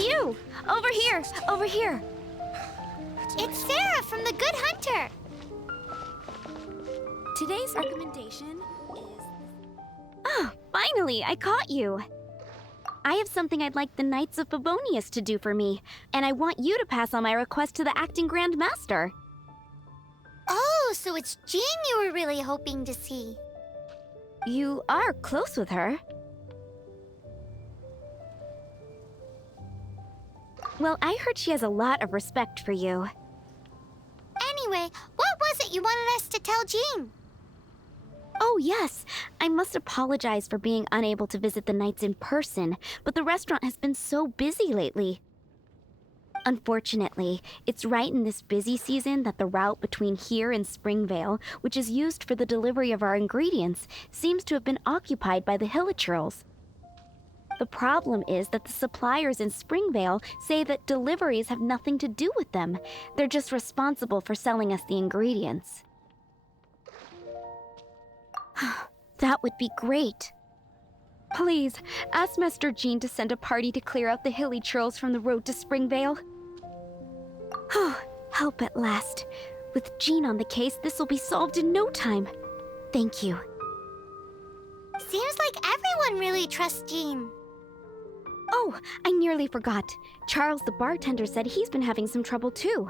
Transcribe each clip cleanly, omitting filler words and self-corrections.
you! Over here! Over here! It's Sarah from the Good Hunter! Today's recommendation is... Oh, finally! I caught you! I have something I'd like the Knights of Favonius to do for me, and I want you to pass on my request to the Acting Grand Master. Oh, so it's Jean you were really hoping to see. You are close with her. Well, I heard she has a lot of respect for you. Anyway, what was it you wanted us to tell Jean? Oh, yes. I must apologize for being unable to visit the Knights in person, but the restaurant has been so busy lately. Unfortunately, it's right in this busy season that the route between here and Springvale, which is used for the delivery of our ingredients, seems to have been occupied by the Hilichurls. The problem is that the suppliers in Springvale say that deliveries have nothing to do with them. They're just responsible for selling us the ingredients. That would be great. Please, ask Master Jean to send a party to clear out the Hilichurls from the road to Springvale. Help at last. With Jean on the case, this will be solved in no time. Thank you. Seems like everyone really trusts Jean. Oh, I nearly forgot. Charles the bartender said he's been having some trouble too.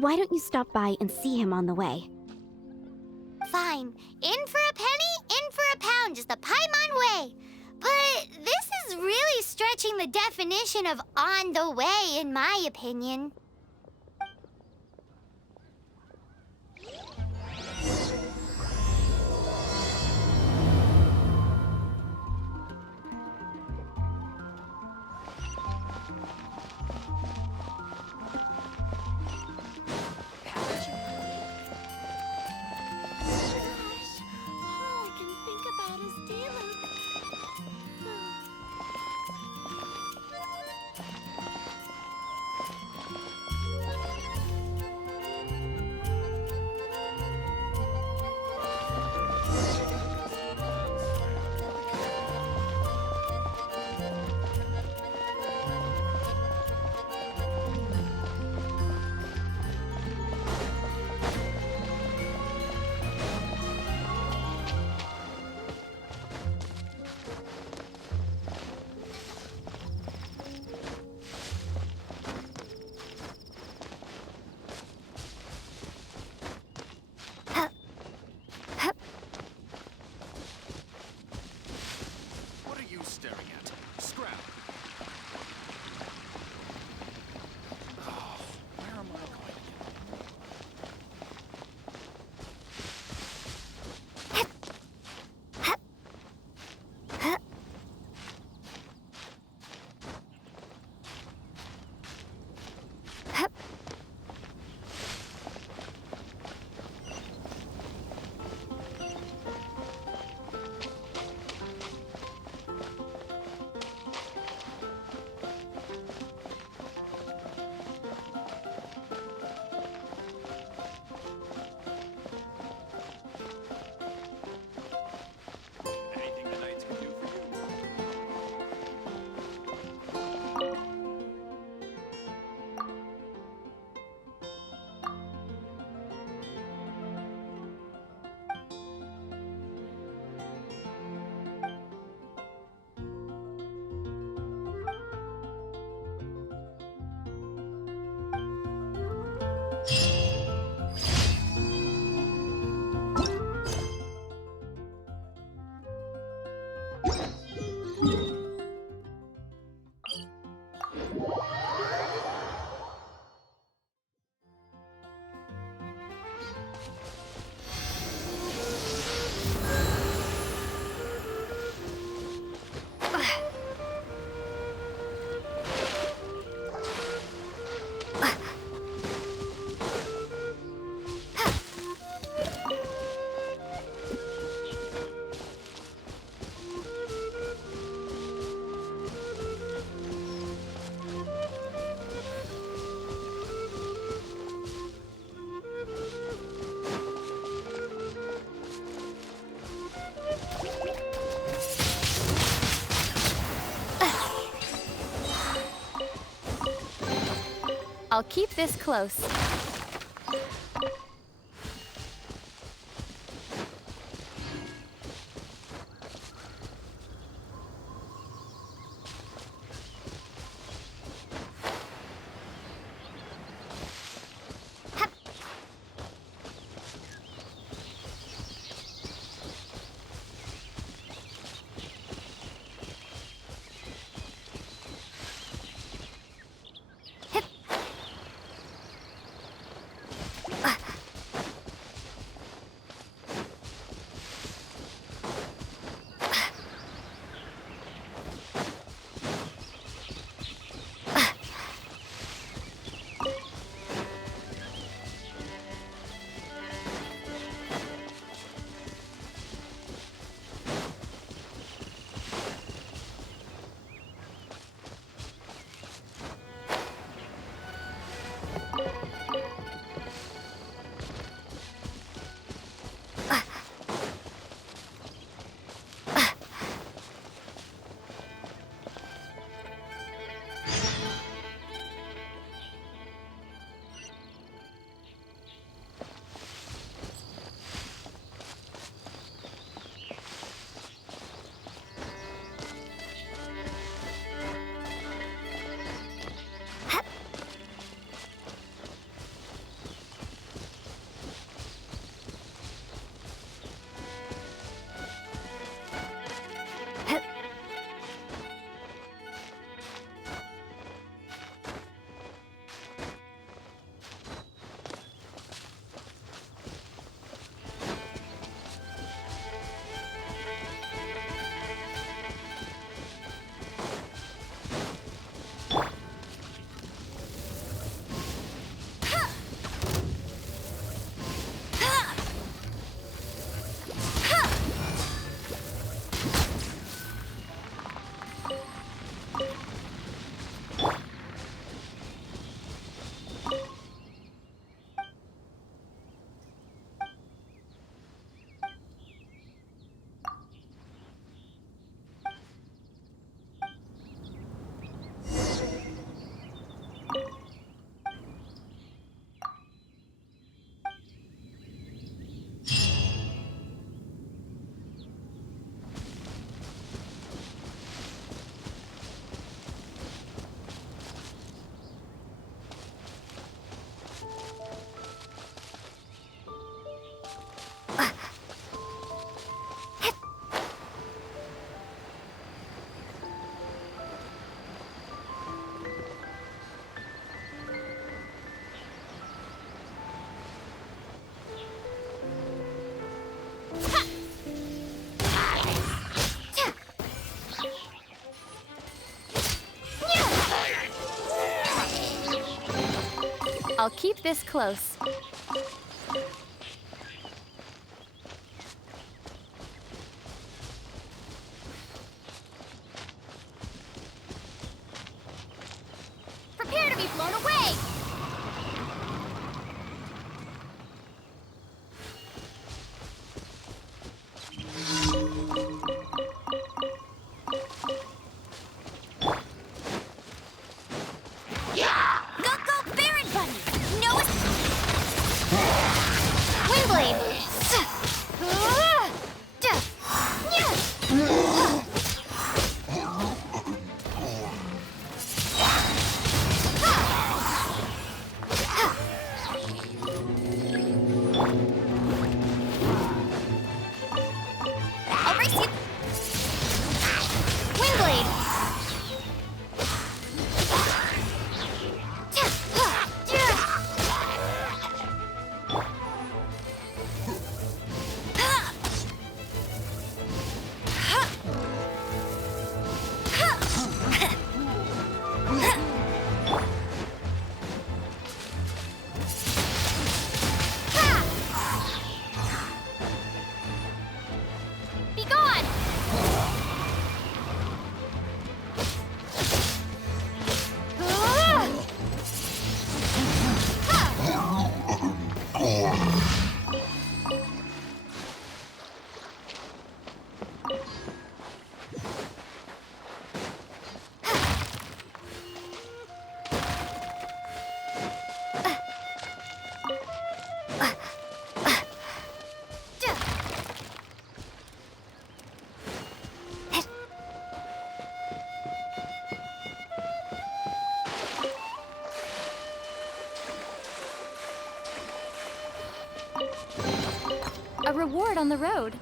Why don't you stop by and see him on the way? Fine. In for a penny, in for a pound, just a Paimon way. But this is really stretching the definition of on the way, in my opinion. I'll keep this close. I'll keep this close. Prepare to be blown away! Go, go, Baron Bunny! No reward on the road.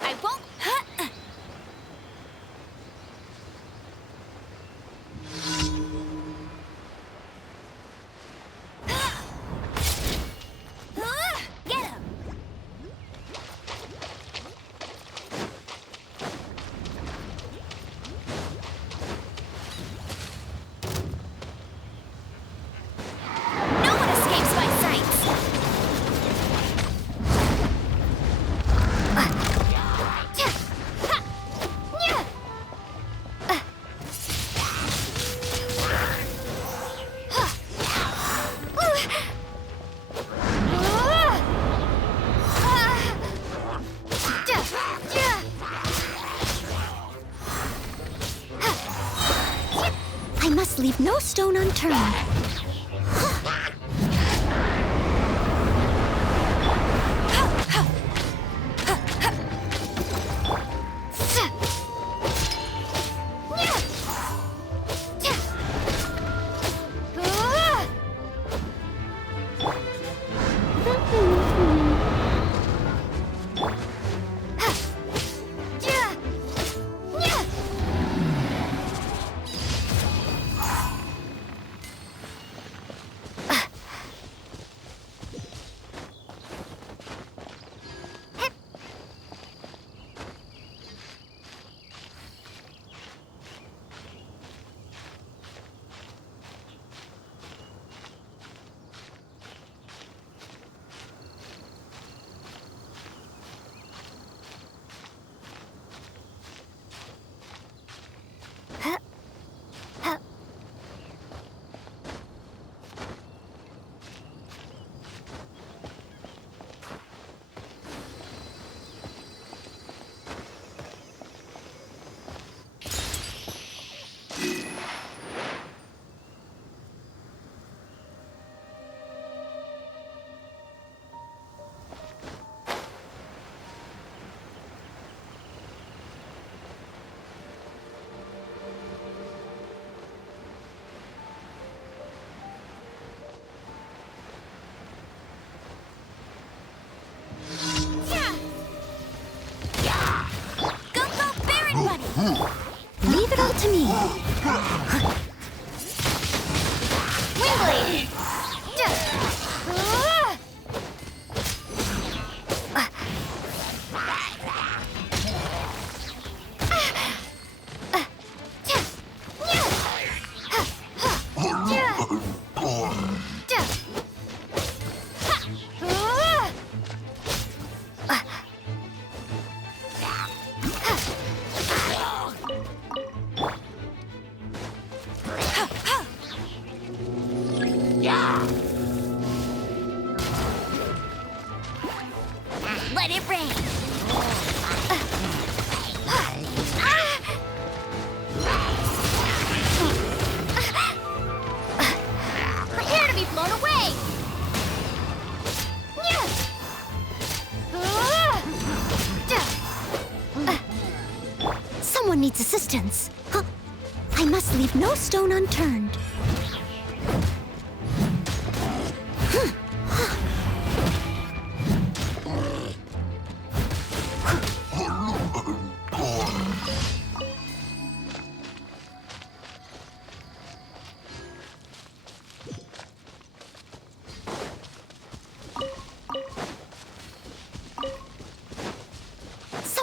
I won't. Get him. No one escapes my sights. I must leave no stone unturned. Leave it all to me. Windblade! Let it rain. Prepare to be blown away. Someone needs assistance. Huh. I must leave no stone unturned.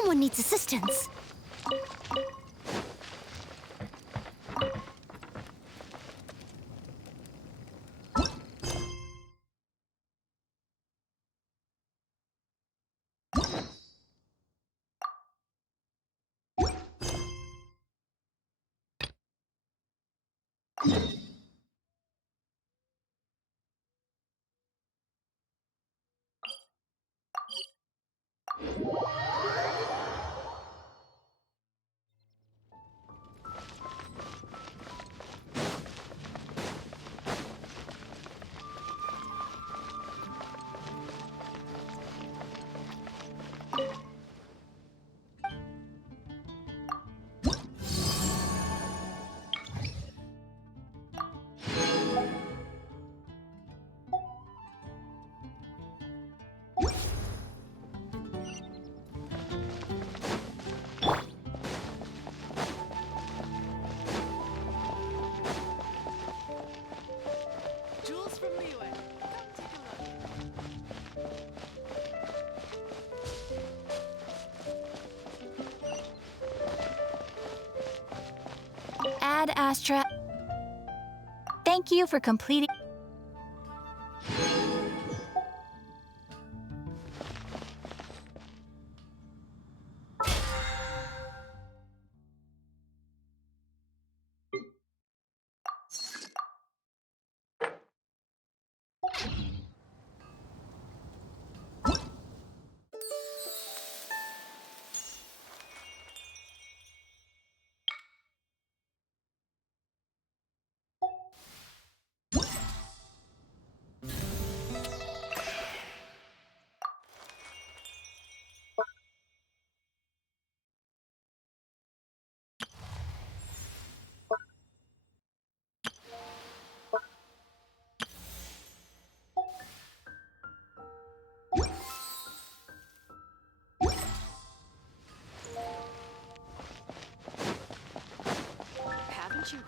Someone needs assistance. Ad Astra. Thank you for completing. Haven't you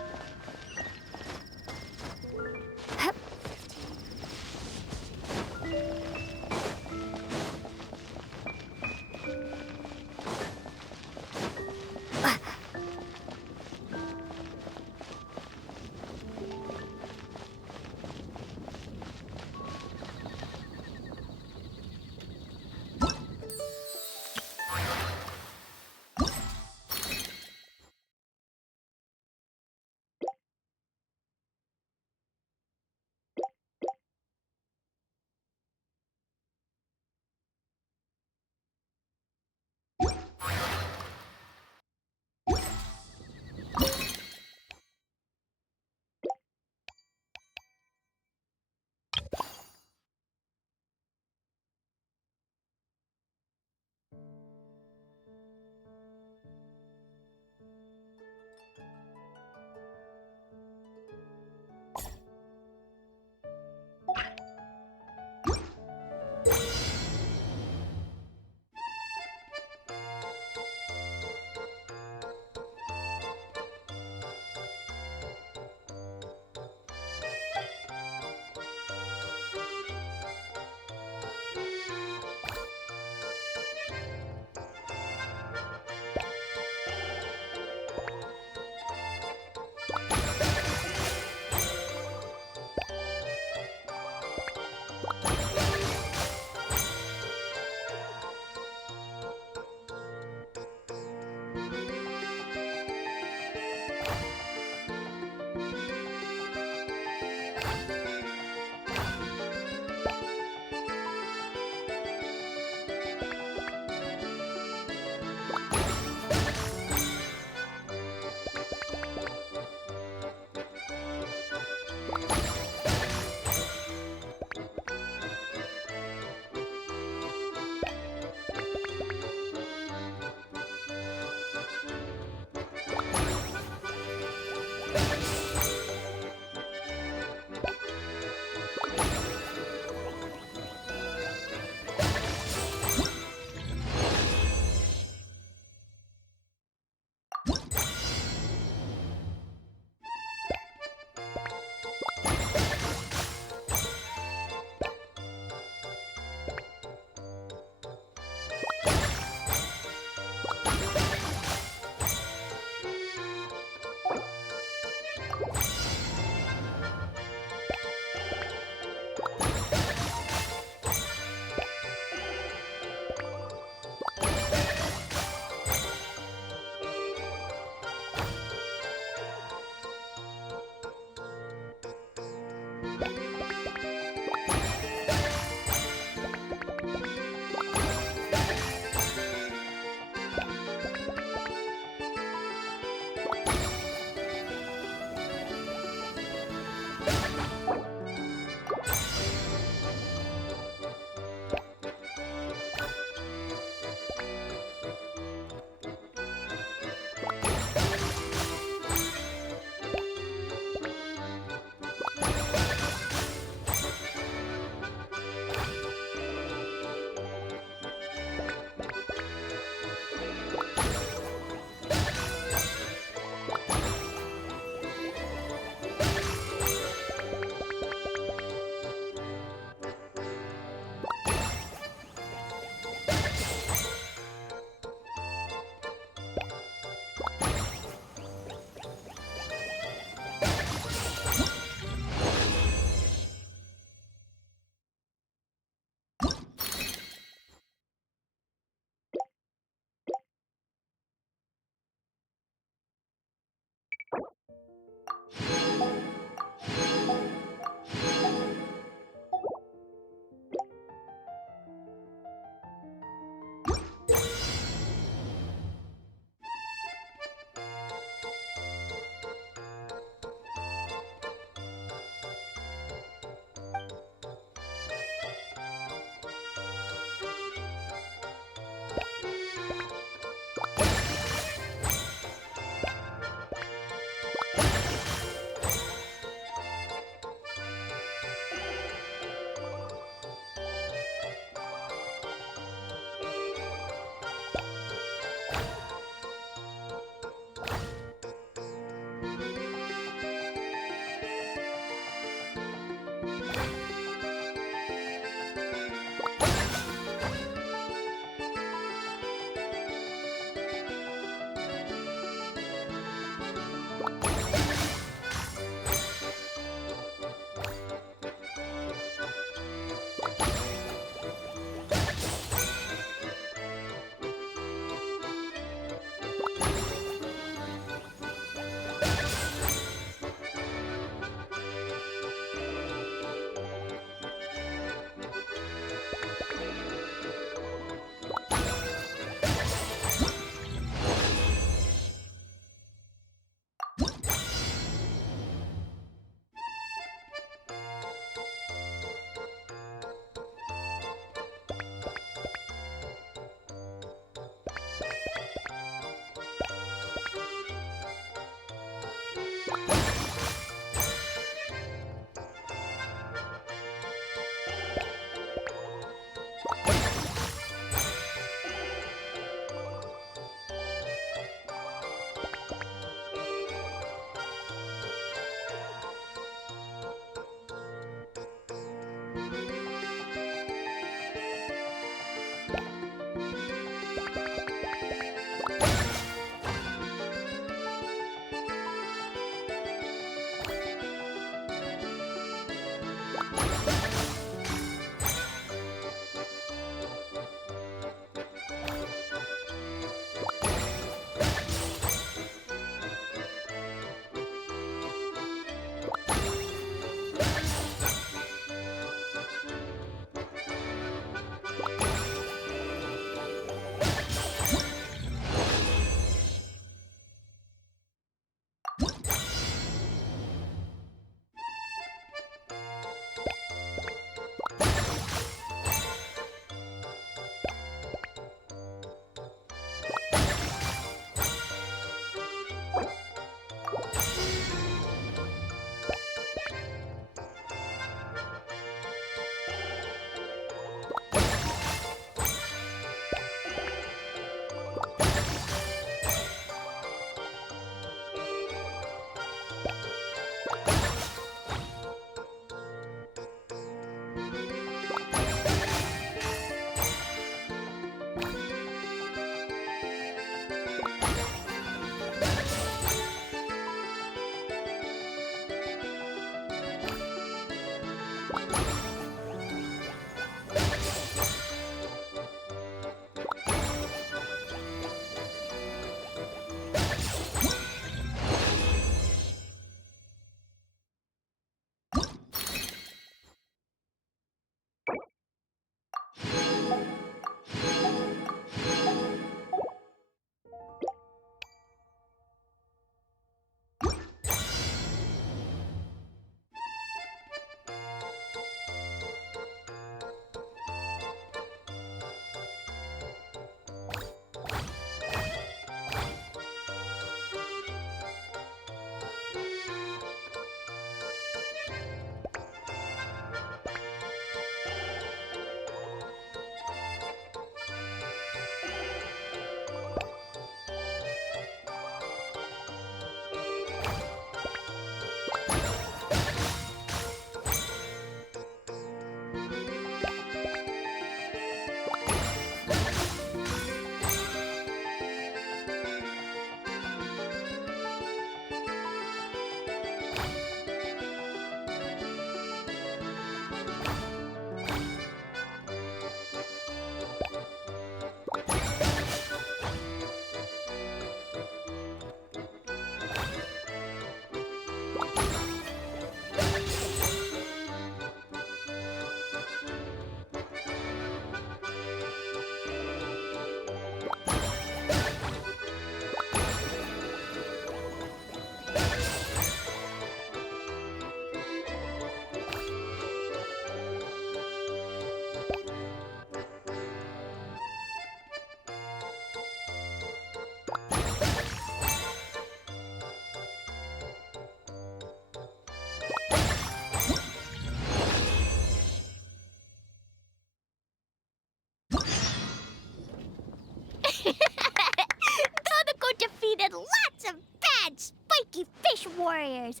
warriors.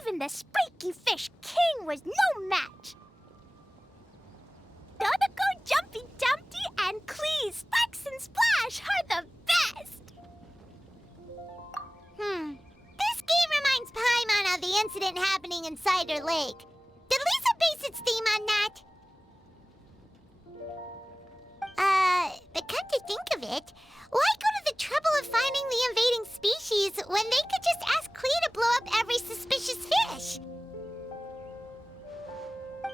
Even the spiky fish king was no match. Dodoko, Jumpy Dumpty, and Clee, Sparks and Splash are the best! This game reminds Paimon of the incident happening in Cider Lake. Did Lisa base its theme on that? But come to think of it, why go to the trouble of finding the invading species when they could just ask Clee to blow up every suspicious fish?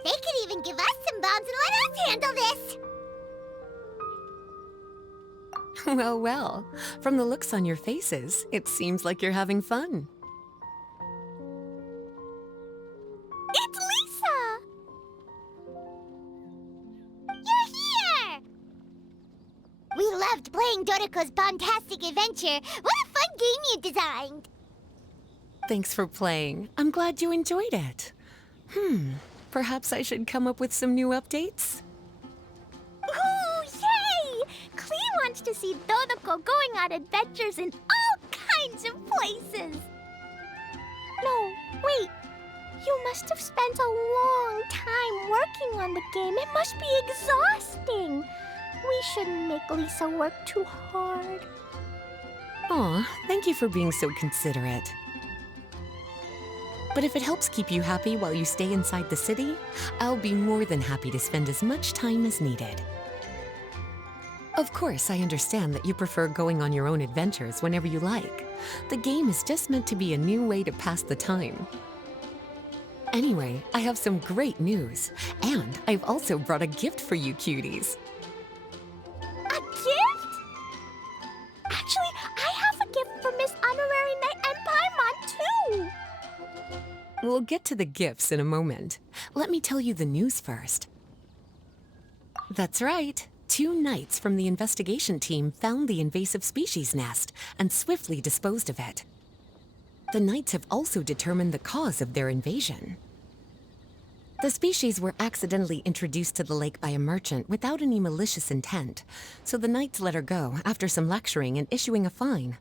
They could even give us some bombs and let us handle this! Well, well. From the looks on your faces, it seems like you're having fun. It's Lisa! You're here! We loved playing Dodoko's Bombastic Adventure. What a fun game you designed! Thanks for playing. I'm glad you enjoyed it. Perhaps I should come up with some new updates? Ooh, yay! Clee wants to see Dodoko going on adventures in all kinds of places. No, wait. You must have spent a long time working on the game. It must be exhausting. We shouldn't make Lisa work too hard. Aw, thank you for being so considerate. But if it helps keep you happy while you stay inside the city, I'll be more than happy to spend as much time as needed. Of course, I understand that you prefer going on your own adventures whenever you like. The game is just meant to be a new way to pass the time. Anyway, I have some great news, and I've also brought a gift for you cuties. A gift? Actually, I have a gift for Miss Honorary Knight and Paimon, too. We'll get to the gifts in a moment. Let me tell you the news first. That's right. 2 knights from the investigation team found the invasive species nest and swiftly disposed of it. The knights have also determined the cause of their invasion. The species were accidentally introduced to the lake by a merchant without any malicious intent, so the knights let her go after some lecturing and issuing a fine.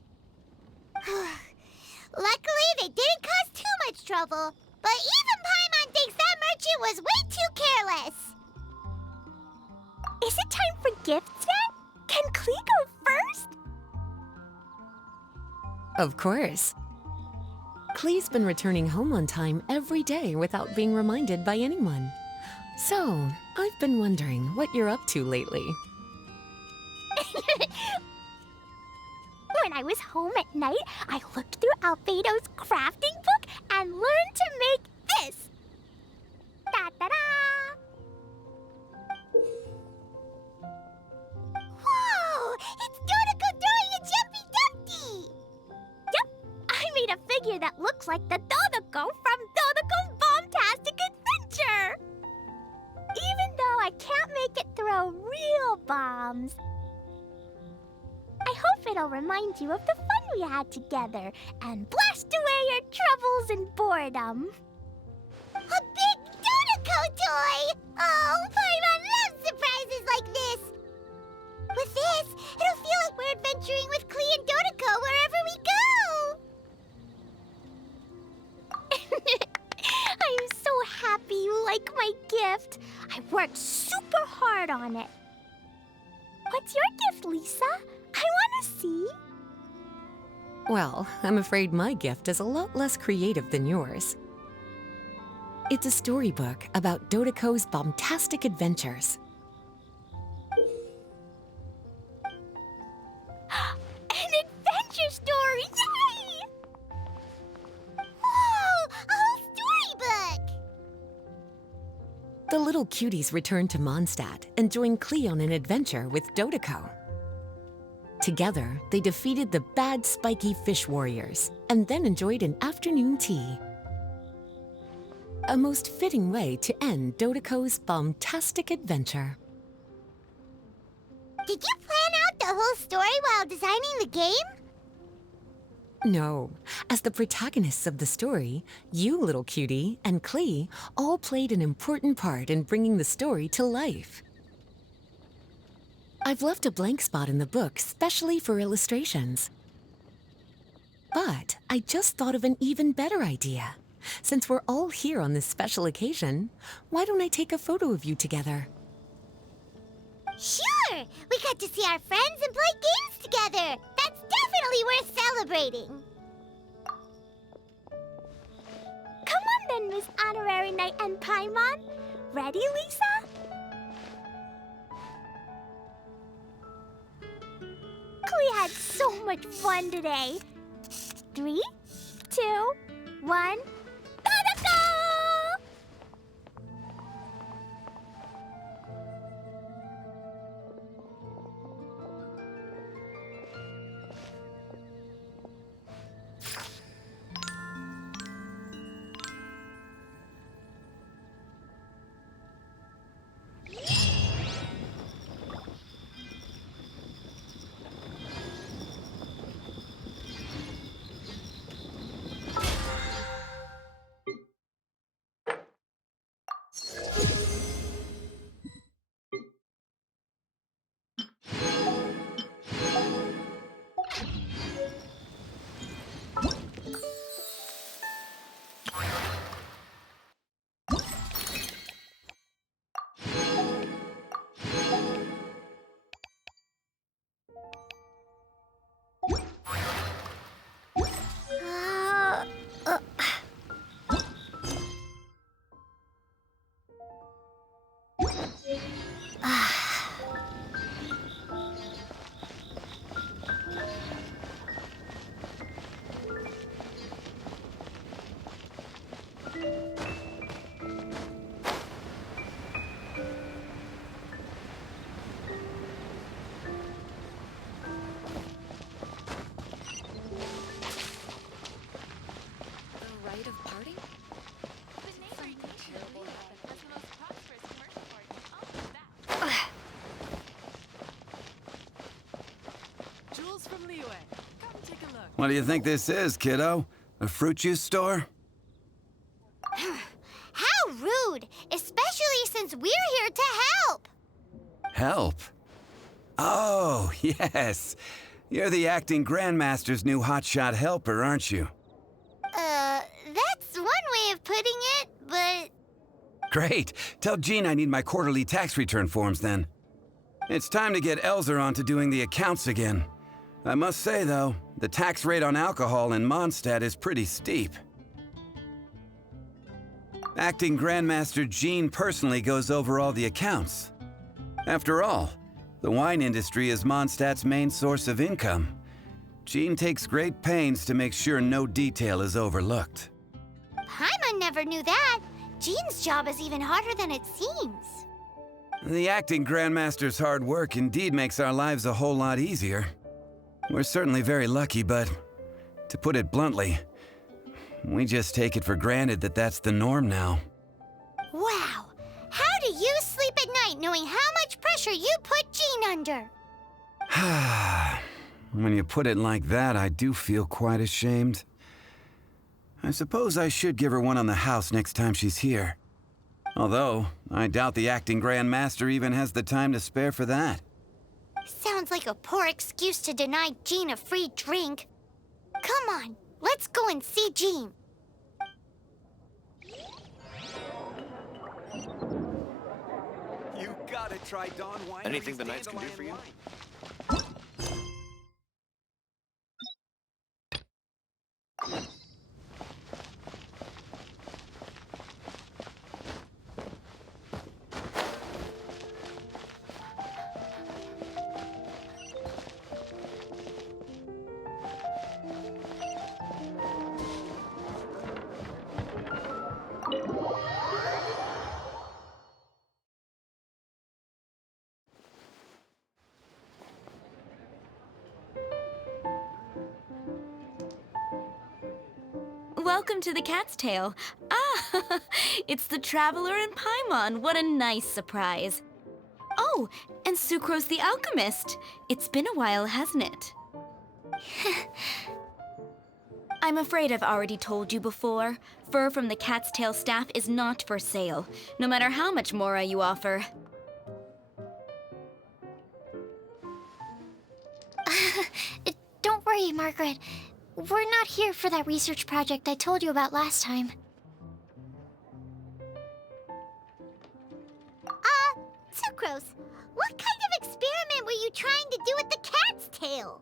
Luckily, they didn't cause too much trouble. But even Paimon thinks that merchant was way too careless. Is it time for gifts yet? Can Clee go first? Of course. Clee's been returning home on time every day without being reminded by anyone. So, I've been wondering what you're up to lately. When I was home at night, I looked through Albedo's crafting book and learned to make this. Da-da-da! Whoa! It's Dodoko throwing a Jumpy Dumpty! Yep, I made a figure that looks like the Dodoko from Dodoko's Bombastic Adventure! Even though I can't make it throw real bombs. I hope it'll remind you of the fun we had together and blast away your troubles and boredom. A big Dodoko toy! Oh, Paimon loves surprises like this! With this, it'll feel like we're adventuring with Clee and Dodoko wherever we go! I'm so happy you like my gift. I worked super hard on it. What's your gift, Lisa? I want to see. Well, I'm afraid my gift is a lot less creative than yours. It's a storybook about Dodoko's bombastic adventures. An adventure story! Yay! Whoa! A whole storybook! The little cuties return to Mondstadt and join Clee on an adventure with Dodoko. Together, they defeated the bad spiky fish warriors and then enjoyed an afternoon tea. A most fitting way to end Dodoko's bombastic adventure. Did you plan out the whole story while designing the game? No, as the protagonists of the story, you, little cutie, and Clee all played an important part in bringing the story to life. I've left a blank spot in the book specially for illustrations. But I just thought of an even better idea. Since we're all here on this special occasion, why don't I take a photo of you together? Sure! We got to see our friends and play games together! That's definitely worth celebrating! Come on then, Miss Honorary Knight and Paimon. Ready, Lisa? We had so much fun today. 3, 2, 1, gotta go! What do you think this is, kiddo? A fruit juice store? How rude! Especially since we're here to help! Help? Oh, yes. You're the acting Grandmaster's new hotshot helper, aren't you? That's one way of putting it, but... Great. Tell Jean I need my quarterly tax return forms then. It's time to get Elzer on to doing the accounts again. I must say, though, the tax rate on alcohol in Mondstadt is pretty steep. Acting Grandmaster Jean personally goes over all the accounts. After all, the wine industry is Mondstadt's main source of income. Jean takes great pains to make sure no detail is overlooked. Paimon never knew that. Jean's job is even harder than it seems. The acting Grandmaster's hard work indeed makes our lives a whole lot easier. We're certainly very lucky, but to put it bluntly, we just take it for granted that that's the norm now. Wow! How do you sleep at night knowing how much pressure you put Jean under? When you put it like that, I do feel quite ashamed. I suppose I should give her one on the house next time she's here. Although, I doubt the acting Grandmaster even has the time to spare for that. Sounds like a poor excuse to deny Jean a free drink. Come on, let's go and see Jean. You gotta try Dawn Wine. Anything the Knights can do for you? Welcome to the Cat's Tail. Ah, it's the Traveler and Paimon. What a nice surprise. Oh, and Sucrose the Alchemist. It's been a while, hasn't it? I'm afraid I've already told you before. Fur from the Cat's Tail staff is not for sale, no matter how much Mora you offer. Don't worry, Margaret. we're not here for that research project I told you about last time. Sucrose, what kind of experiment were you trying to do with the cat's tail?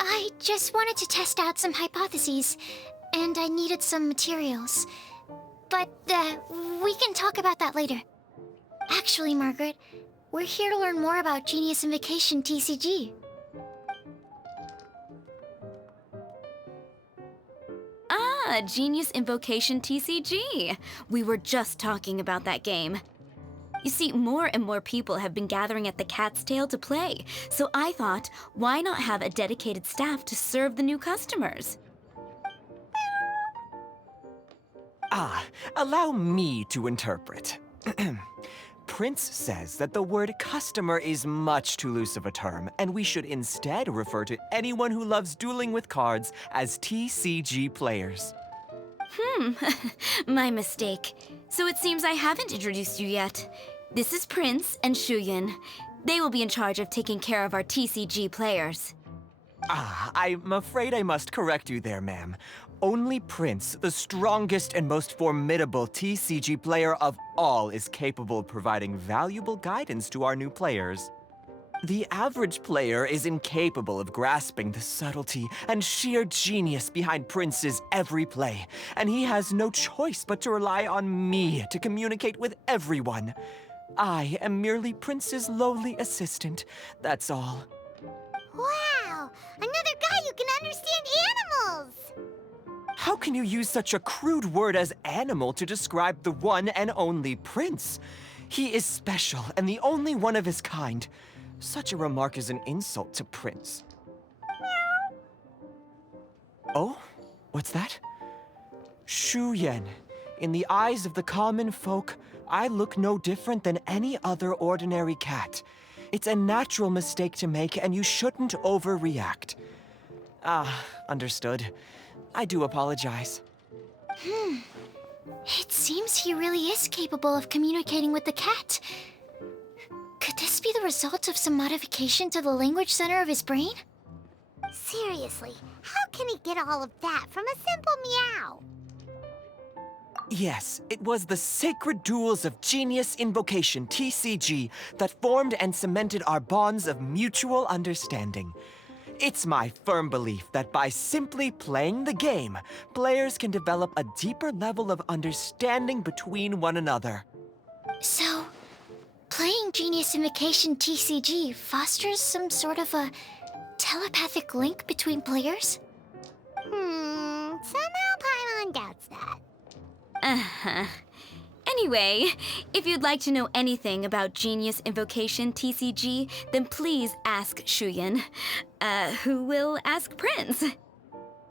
I just wanted to test out some hypotheses, and I needed some materials. But, we can talk about that later. Actually, Margaret, we're here to learn more about Genius Invocation TCG. Ah, Genius Invocation TCG. We were just talking about that game. You see, more and more people have been gathering at the Cat's Tail to play, so I thought, why not have a dedicated staff to serve the new customers? Allow me to interpret. Prince says that the word customer is much too loose of a term, and we should instead refer to anyone who loves dueling with cards as TCG players. My mistake. So it seems I haven't introduced you yet. This is Prince and Shuyan. They will be in charge of taking care of our TCG players. I'm afraid I must correct you there, ma'am. Only Prince, the strongest and most formidable TCG player of all, is capable of providing valuable guidance to our new players. The average player is incapable of grasping the subtlety and sheer genius behind Prince's every play, and he has no choice but to rely on me to communicate with everyone. I am merely Prince's lowly assistant, that's all. Wow! Another guy who can understand animals! How can you use such a crude word as animal to describe the one and only Prince? He is special and the only one of his kind. Such a remark is an insult to Prince. Oh? What's that? Shuyan. In the eyes of the common folk, I look no different than any other ordinary cat. It's a natural mistake to make, and you shouldn't overreact. Understood. I do apologize. It seems he really is capable of communicating with the cat. Could this be the result of some modification to the language center of his brain? Seriously, how can he get all of that from a simple meow? Yes, it was the sacred duels of Genius Invocation, TCG, that formed and cemented our bonds of mutual understanding. It's my firm belief that by simply playing the game, players can develop a deeper level of understanding between one another. So, playing Genius Invocation TCG fosters some sort of a telepathic link between players? Somehow Paimon doubts that. Anyway, if you'd like to know anything about Genius Invocation TCG, then please ask Shuyan, who will ask Prince.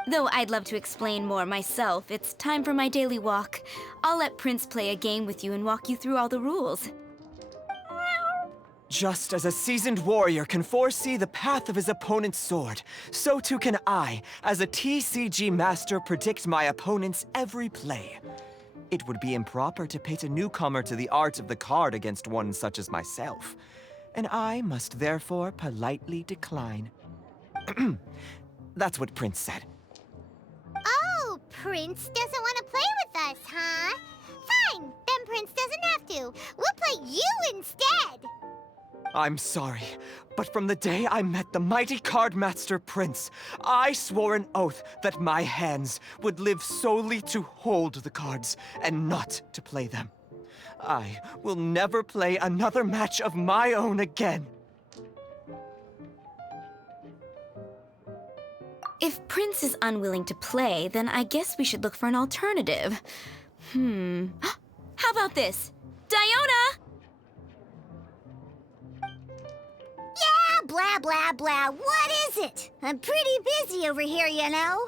Though I'd love to explain more myself, it's time for my daily walk. I'll let Prince play a game with you and walk you through all the rules. Just as a seasoned warrior can foresee the path of his opponent's sword, so too can I, as a TCG master, predict my opponent's every play. It would be improper to pit a newcomer to the art of the card against one such as myself, and I must therefore politely decline. That's what Prince said. Oh, Prince doesn't want to play with us, huh? Fine, then Prince doesn't have to. We'll play you instead. I'm sorry, but from the day I met the mighty card master Prince, I swore an oath that my hands would live solely to hold the cards and not to play them. I will never play another match of my own again. If Prince is unwilling to play, then I guess we should look for an alternative. How about this? Diona! Yeah, blah, blah, blah. What is it? I'm pretty busy over here, you know.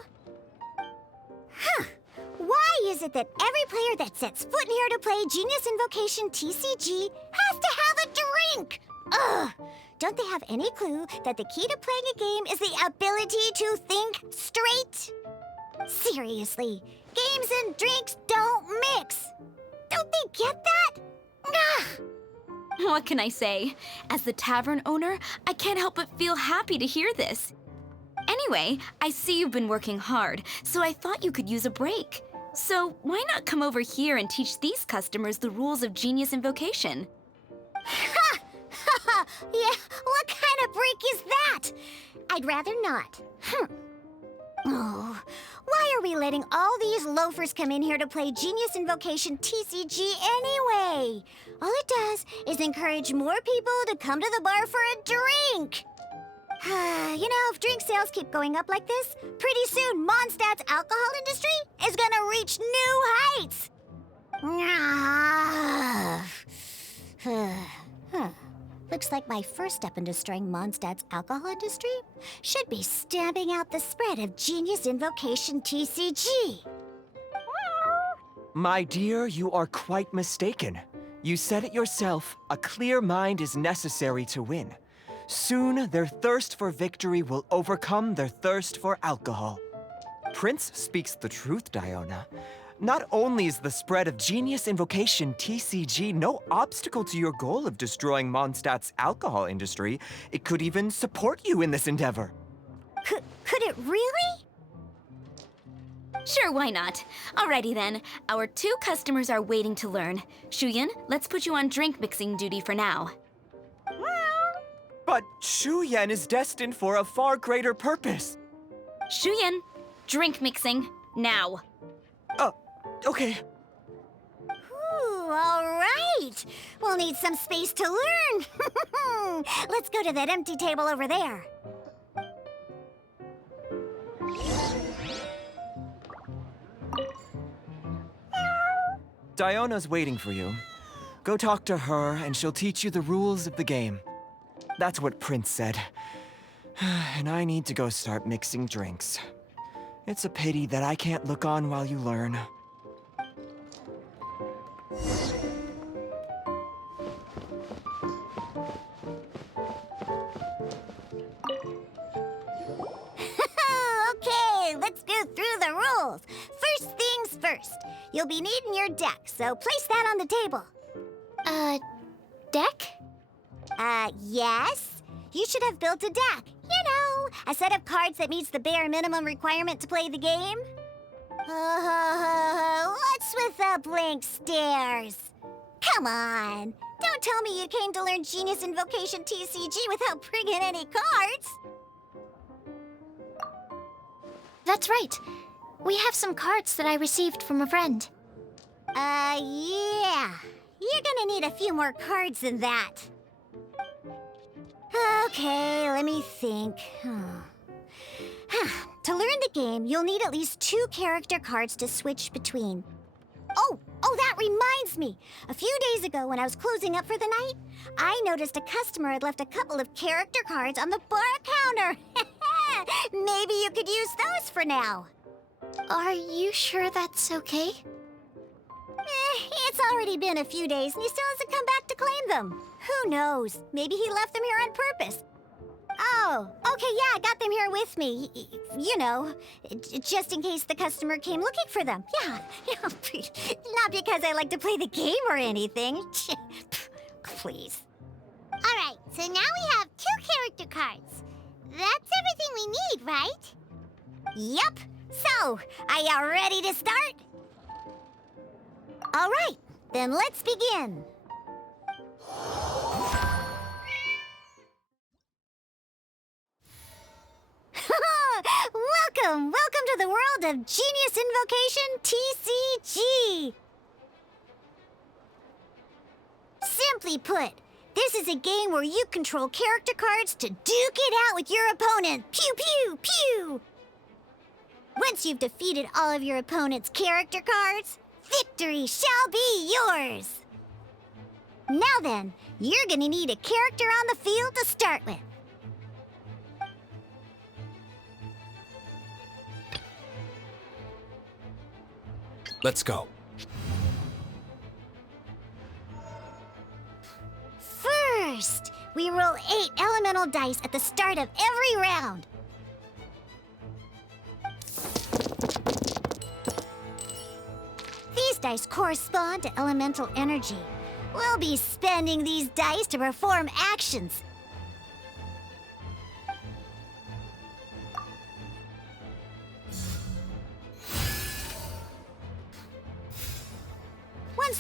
Why is it that every player that sets foot in here to play Genius Invocation TCG has to have a drink? Ugh! Don't they have any clue that the key to playing a game is the ability to think straight? Seriously, games and drinks don't mix. Don't they get that? Ugh! What can I say? As the tavern owner, I can't help but feel happy to hear this. Anyway, I see you've been working hard, so I thought you could use a break. So why not come over here and teach these customers the rules of Genius Invocation? Ha! Ha! Yeah, what kind of break is that? I'd rather not. Oh, why are we letting all these loafers come in here to play Genius Invocation TCG anyway? All it does is encourage more people to come to the bar for a drink. You know, if drink sales keep going up like this, pretty soon Mondstadt's alcohol industry is gonna reach new heights. Looks like my first step in destroying Mondstadt's alcohol industry should be stamping out the spread of Genius Invocation TCG. My dear, you are quite mistaken. You said it yourself, a clear mind is necessary to win. Soon, their thirst for victory will overcome their thirst for alcohol. Prince speaks the truth, Diona. Not only is the spread of Genius Invocation TCG no obstacle to your goal of destroying Mondstadt's alcohol industry, it could even support you in this endeavor. Could it really? Sure, why not? Alrighty then, our 2 customers are waiting to learn. Shuyan, let's put you on drink mixing duty for now. But Shuyan is destined for a far greater purpose. Shuyan, drink mixing, now. Okay. Ooh, all right. We'll need some space to learn. Let's go to that empty table over there. Diona's waiting for you. Go talk to her, and she'll teach you the rules of the game. That's what Prince said. And I need to go start mixing drinks. It's a pity that I can't look on while you learn. Okay, let's go through the rules. First things first. You'll be needing your deck, so place that on the table. Deck? Yes. You should have built a deck. You know, a set of cards that meets the bare minimum requirement to play the game. What's with the blank stares? Come on. Don't tell me you came to learn Genius Invocation TCG without bringing any cards. That's right. We have some cards that I received from a friend. Yeah. You're gonna need a few more cards than that. Okay, let me think. To learn the game, you'll need at least 2 character cards to switch between. Oh, that reminds me. A few days ago, when I was closing up for the night, I noticed a customer had left a couple of character cards on the bar counter. Maybe you could use those for now. Are you sure that's okay? It's already been a few days and he still hasn't come back to claim them. Who knows? Maybe he left them here on purpose. Oh, okay, yeah, I got them here with me. You know, just in case the customer came looking for them. Yeah, not because I like to play the game or anything. Please. All right, so now we have 2 character cards. That's everything we need, right? Yep. So, are you ready to start? All right, then let's begin. Welcome to the world of Genius Invocation TCG. Simply put, this is a game where you control character cards to duke it out with your opponent. Pew, pew, pew! Once you've defeated all of your opponent's character cards, victory shall be yours! Now then, you're gonna need a character on the field to start with. Let's go. First, we roll 8 elemental dice at the start of every round. These dice correspond to elemental energy. We'll be spending these dice to perform actions.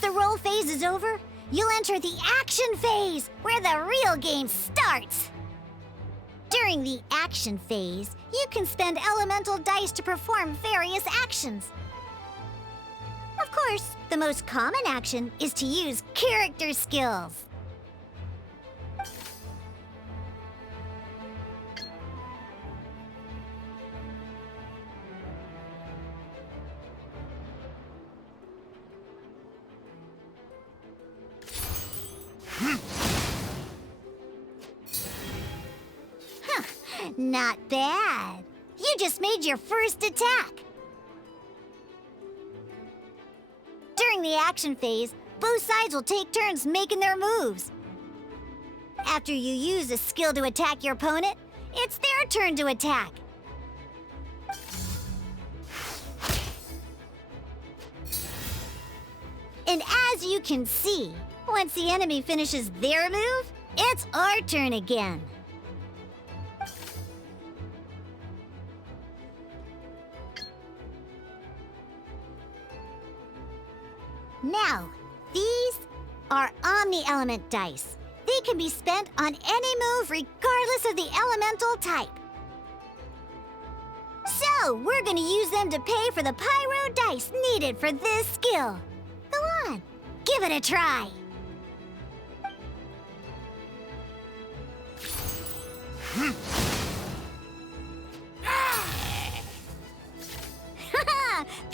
the roll phase is over, you'll enter the action phase, where the real game starts. During the action phase, you can spend elemental dice to perform various actions. Of course, the most common action is to use character skills. Not bad. You just made your first attack. During the action phase, both sides will take turns making their moves. After you use a skill to attack your opponent, it's their turn to attack. And as you can see, once the enemy finishes their move, it's our turn again. Now, these are Omni-Element dice. They can be spent on any move regardless of the elemental type. So, we're gonna use them to pay for the pyro dice needed for this skill. Go on, give it a try.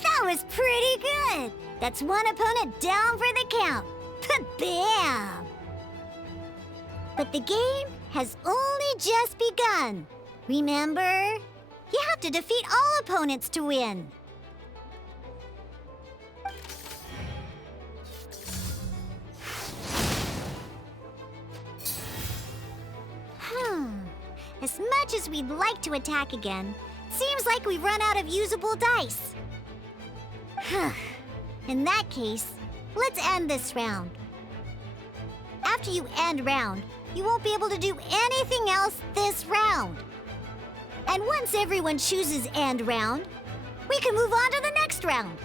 That was pretty good. That's one opponent down for the count. Bam! But the game has only just begun. Remember, you have to defeat all opponents to win. As much as we'd like to attack again, seems like we've run out of usable dice. In that case, let's end this round. After you end round, you won't be able to do anything else this round. And once everyone chooses end round, we can move on to the next round.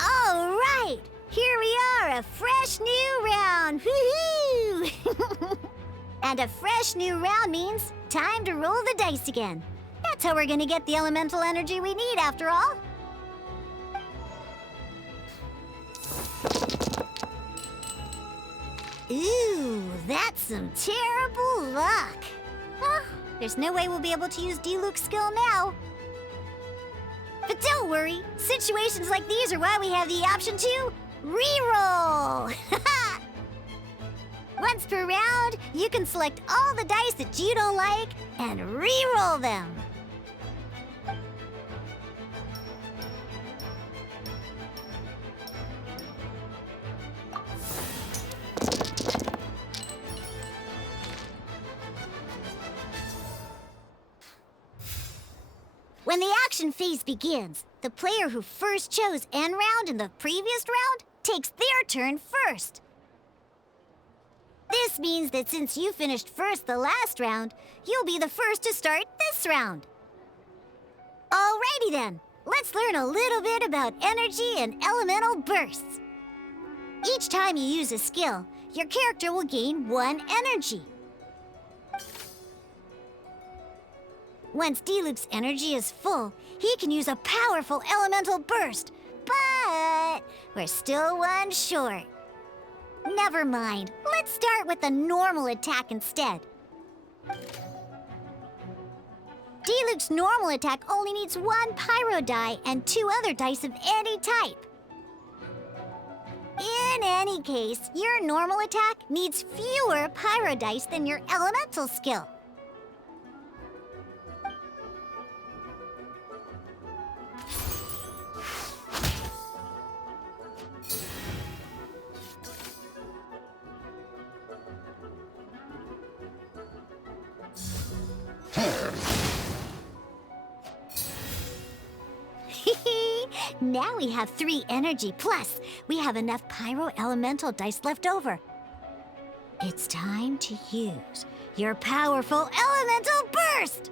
All right, here we are, a fresh new round. Woohoo! And a fresh new round means time to roll the dice again. That's how we're gonna get the elemental energy we need, after all. Ooh, that's some terrible luck. Well, there's no way we'll be able to use Diluc's skill now. But don't worry, situations like these are why we have the option to reroll. Once per round, you can select all the dice that you don't like and re-roll them. When the action phase begins, the player who first chose end round in the previous round takes their turn first. This means that since you finished first the last round, you'll be the first to start this round. Alrighty then, let's learn a little bit about energy and elemental bursts. Each time you use a skill, your character will gain 1 energy. Once Diluc's energy is full, he can use a powerful elemental burst, but we're still 1 short. Never mind. Let's start with a normal attack instead. Diluc's normal attack only needs 1 pyro die and 2 other dice of any type. In any case, your normal attack needs fewer pyro dice than your elemental skill. Now we have 3 energy, plus we have enough pyro elemental dice left over. It's time to use your powerful elemental burst!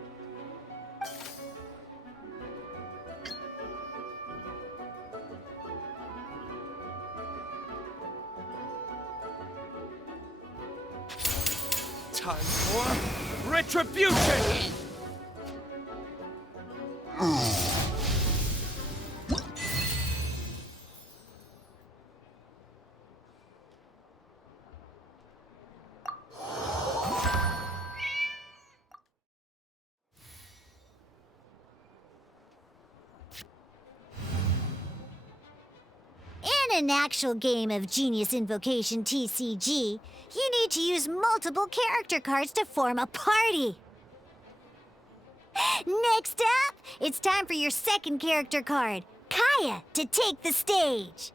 Time for retribution! In an actual game of Genius Invocation TCG, you need to use multiple character cards to form a party. Next up, it's time for your second character card, Kaya, to take the stage.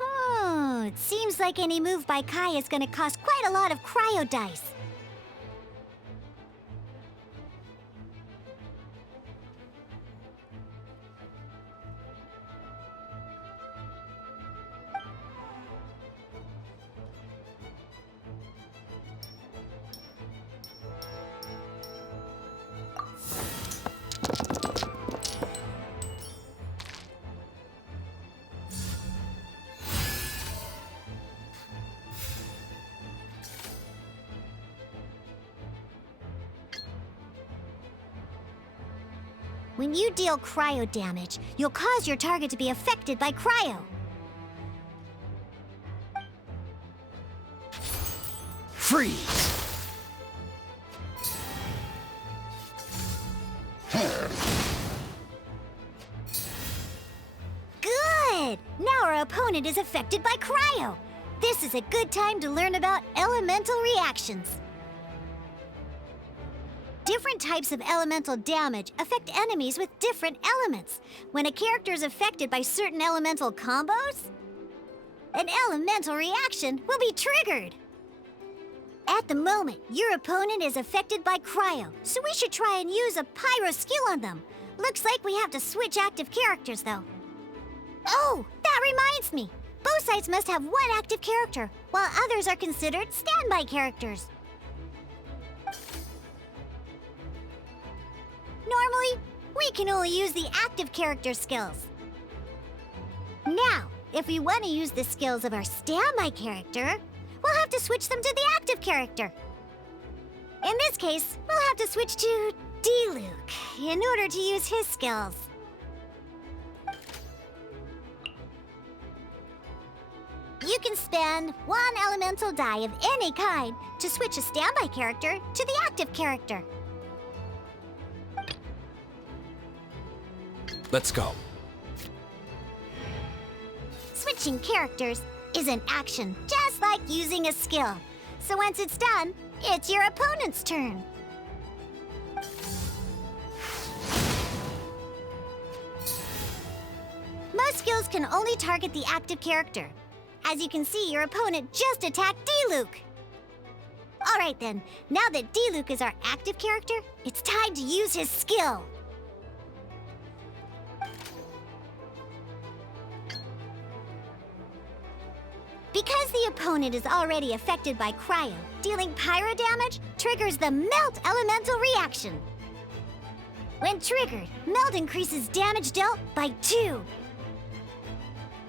Oh, it seems like any move by Kaya is gonna cost quite a lot of cryo dice. When you deal cryo damage, you'll cause your target to be affected by cryo. Freeze! Good! Now our opponent is affected by cryo. This is a good time to learn about elemental reactions. Different types of elemental damage affect enemies with different elements. When a character is affected by certain elemental combos, an elemental reaction will be triggered. At the moment, your opponent is affected by cryo, so we should try and use a pyro skill on them. Looks like we have to switch active characters, though. Oh, that reminds me. Both sides must have one active character, while others are considered standby characters. Normally, we can only use the active character skills. Now, if we want to use the skills of our standby character, we'll have to switch them to the active character. In this case, we'll have to switch to D-Luke in order to use his skills. You can spend one elemental die of any kind to switch a standby character to the active character. Let's go. Switching characters is an action, just like using a skill. So once it's done, it's your opponent's turn. Most skills can only target the active character. As you can see, your opponent just attacked D-Luke. All right then, now that D-Luke is our active character, it's time to use his skill. Because the opponent is already affected by cryo, dealing pyro damage triggers the Melt Elemental reaction. When triggered, Melt increases damage dealt by 2.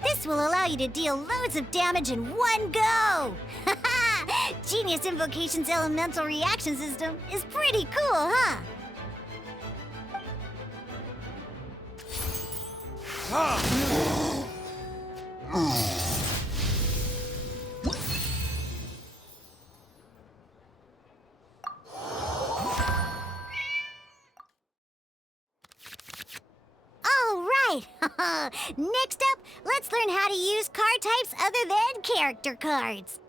This will allow you to deal loads of damage in one go! Genius Invocation's elemental reaction system is pretty cool, huh? Next up, let's learn how to use card types other than character cards.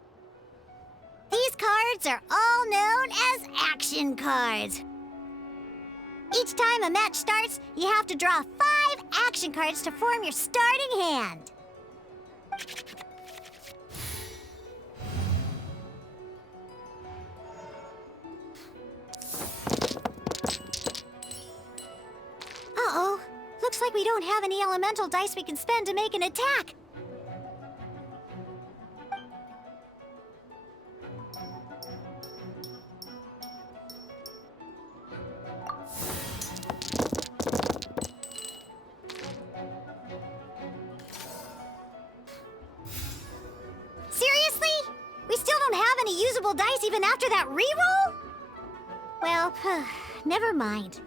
These cards are all known as action cards. Each time a match starts, you have to draw 5 action cards to form your starting hand. Uh-oh. Looks like we don't have any elemental elemental dice we can spend to make an attack. Seriously? We still don't have any usable dice even after that reroll? Well, never mind.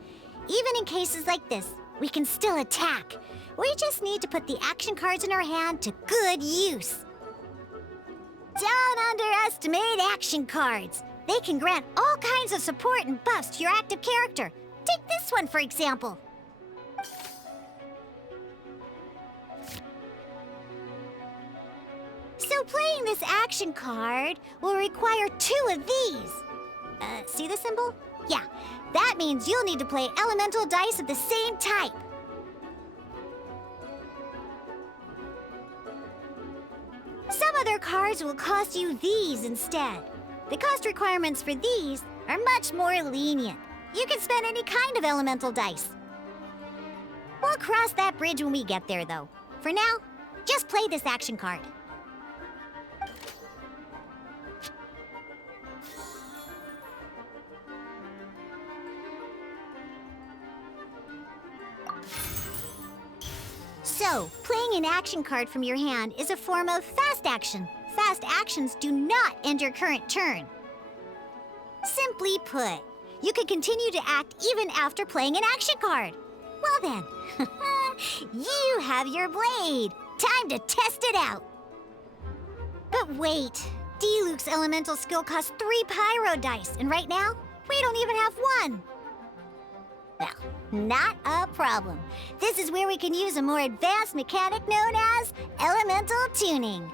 Even in cases like this, we can still attack. We just need to put the action cards in our hand to good use. Don't underestimate action cards. They can grant all kinds of support and buffs to your active character. Take this one, for example. So playing this action card will require 2 of these. See the symbol? Yeah, that means you'll need to play elemental dice of the same type. Some other cards will cost you these instead. The cost requirements for these are much more lenient. You can spend any kind of elemental dice. We'll cross that bridge when we get there, though. For now, just play this action card. So, playing an action card from your hand is a form of fast action. Fast actions do not end your current turn. Simply put, you can continue to act even after playing an action card. Well then, you have your blade. Time to test it out. But wait, D-Luke's elemental skill costs 3 pyro dice, and right now, we don't even have 1. Well, not a problem. This is where we can use a more advanced mechanic known as elemental tuning.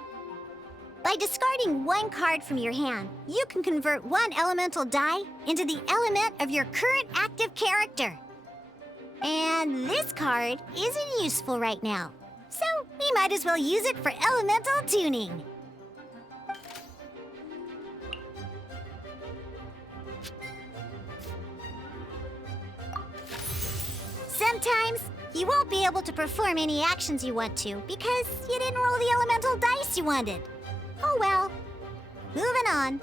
By discarding 1 card from your hand, you can convert 1 elemental die into the element of your current active character. And this card isn't useful right now, so we might as well use it for elemental tuning. Sometimes, you won't be able to perform any actions you want to because you didn't roll the elemental dice you wanted. Oh well. Moving on.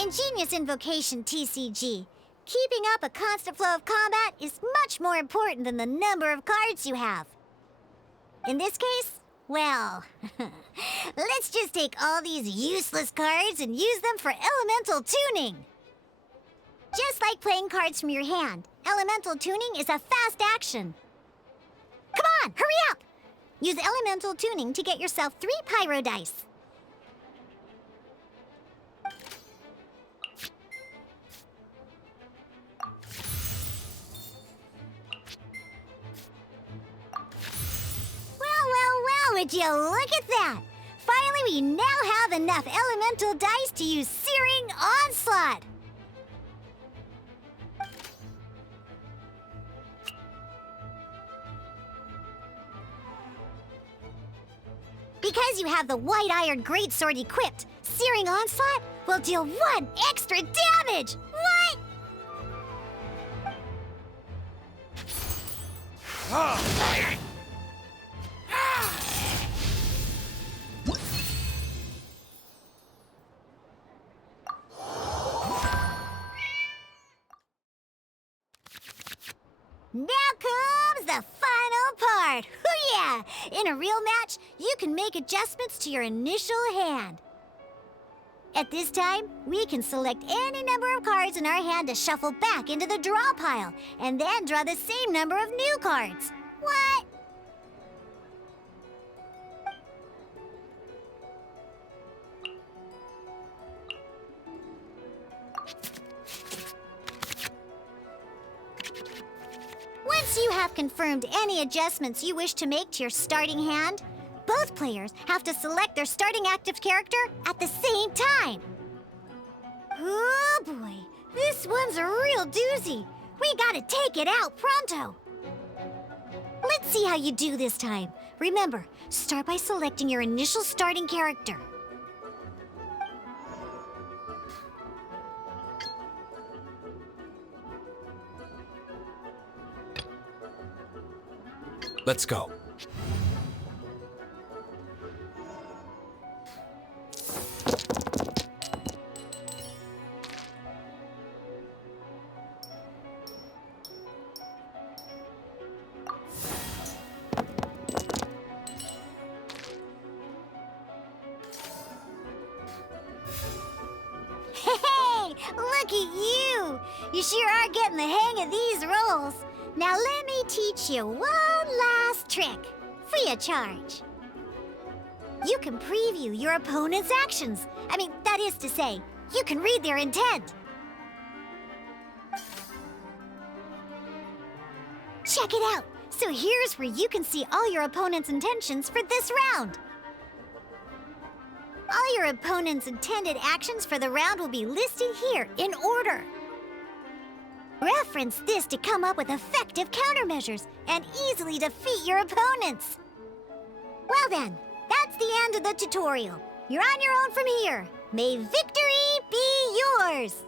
In Genius Invocation TCG, keeping up a constant flow of combat is much more important than the number of cards you have. In this case, well, let's just take all these useless cards and use them for elemental tuning. Just like playing cards from your hand, elemental tuning is a fast action. Come on, hurry up! Use elemental tuning to get yourself 3 pyro dice. Well, would you look at that? Finally, we now have enough elemental dice to use Searing Onslaught. Because you have the White Iron Greatsword equipped, Searing Onslaught will deal 1 extra damage! What? Now comes the final part! Hoo-yeah! In a real match, you can make adjustments to your initial hand. At this time, we can select any number of cards in our hand to shuffle back into the draw pile, and then draw the same number of new cards. What? Once you have confirmed any adjustments you wish to make to your starting hand, both players have to select their starting active character at the same time. Oh boy, this one's a real doozy. We gotta take it out pronto. Let's see how you do this time. Remember, start by selecting your initial starting character. Let's go. Hey, look at you! You sure are getting the hang of these rolls. Now let me teach you one last trick, free of charge. You can preview your opponent's actions. That is to say, you can read their intent. Check it out. So here's where you can see all your opponent's intentions for this round. All your opponent's intended actions for the round will be listed here in order. Reference this to come up with effective countermeasures and easily defeat your opponents. Well then, that's the end of the tutorial. You're on your own from here. May victory be yours!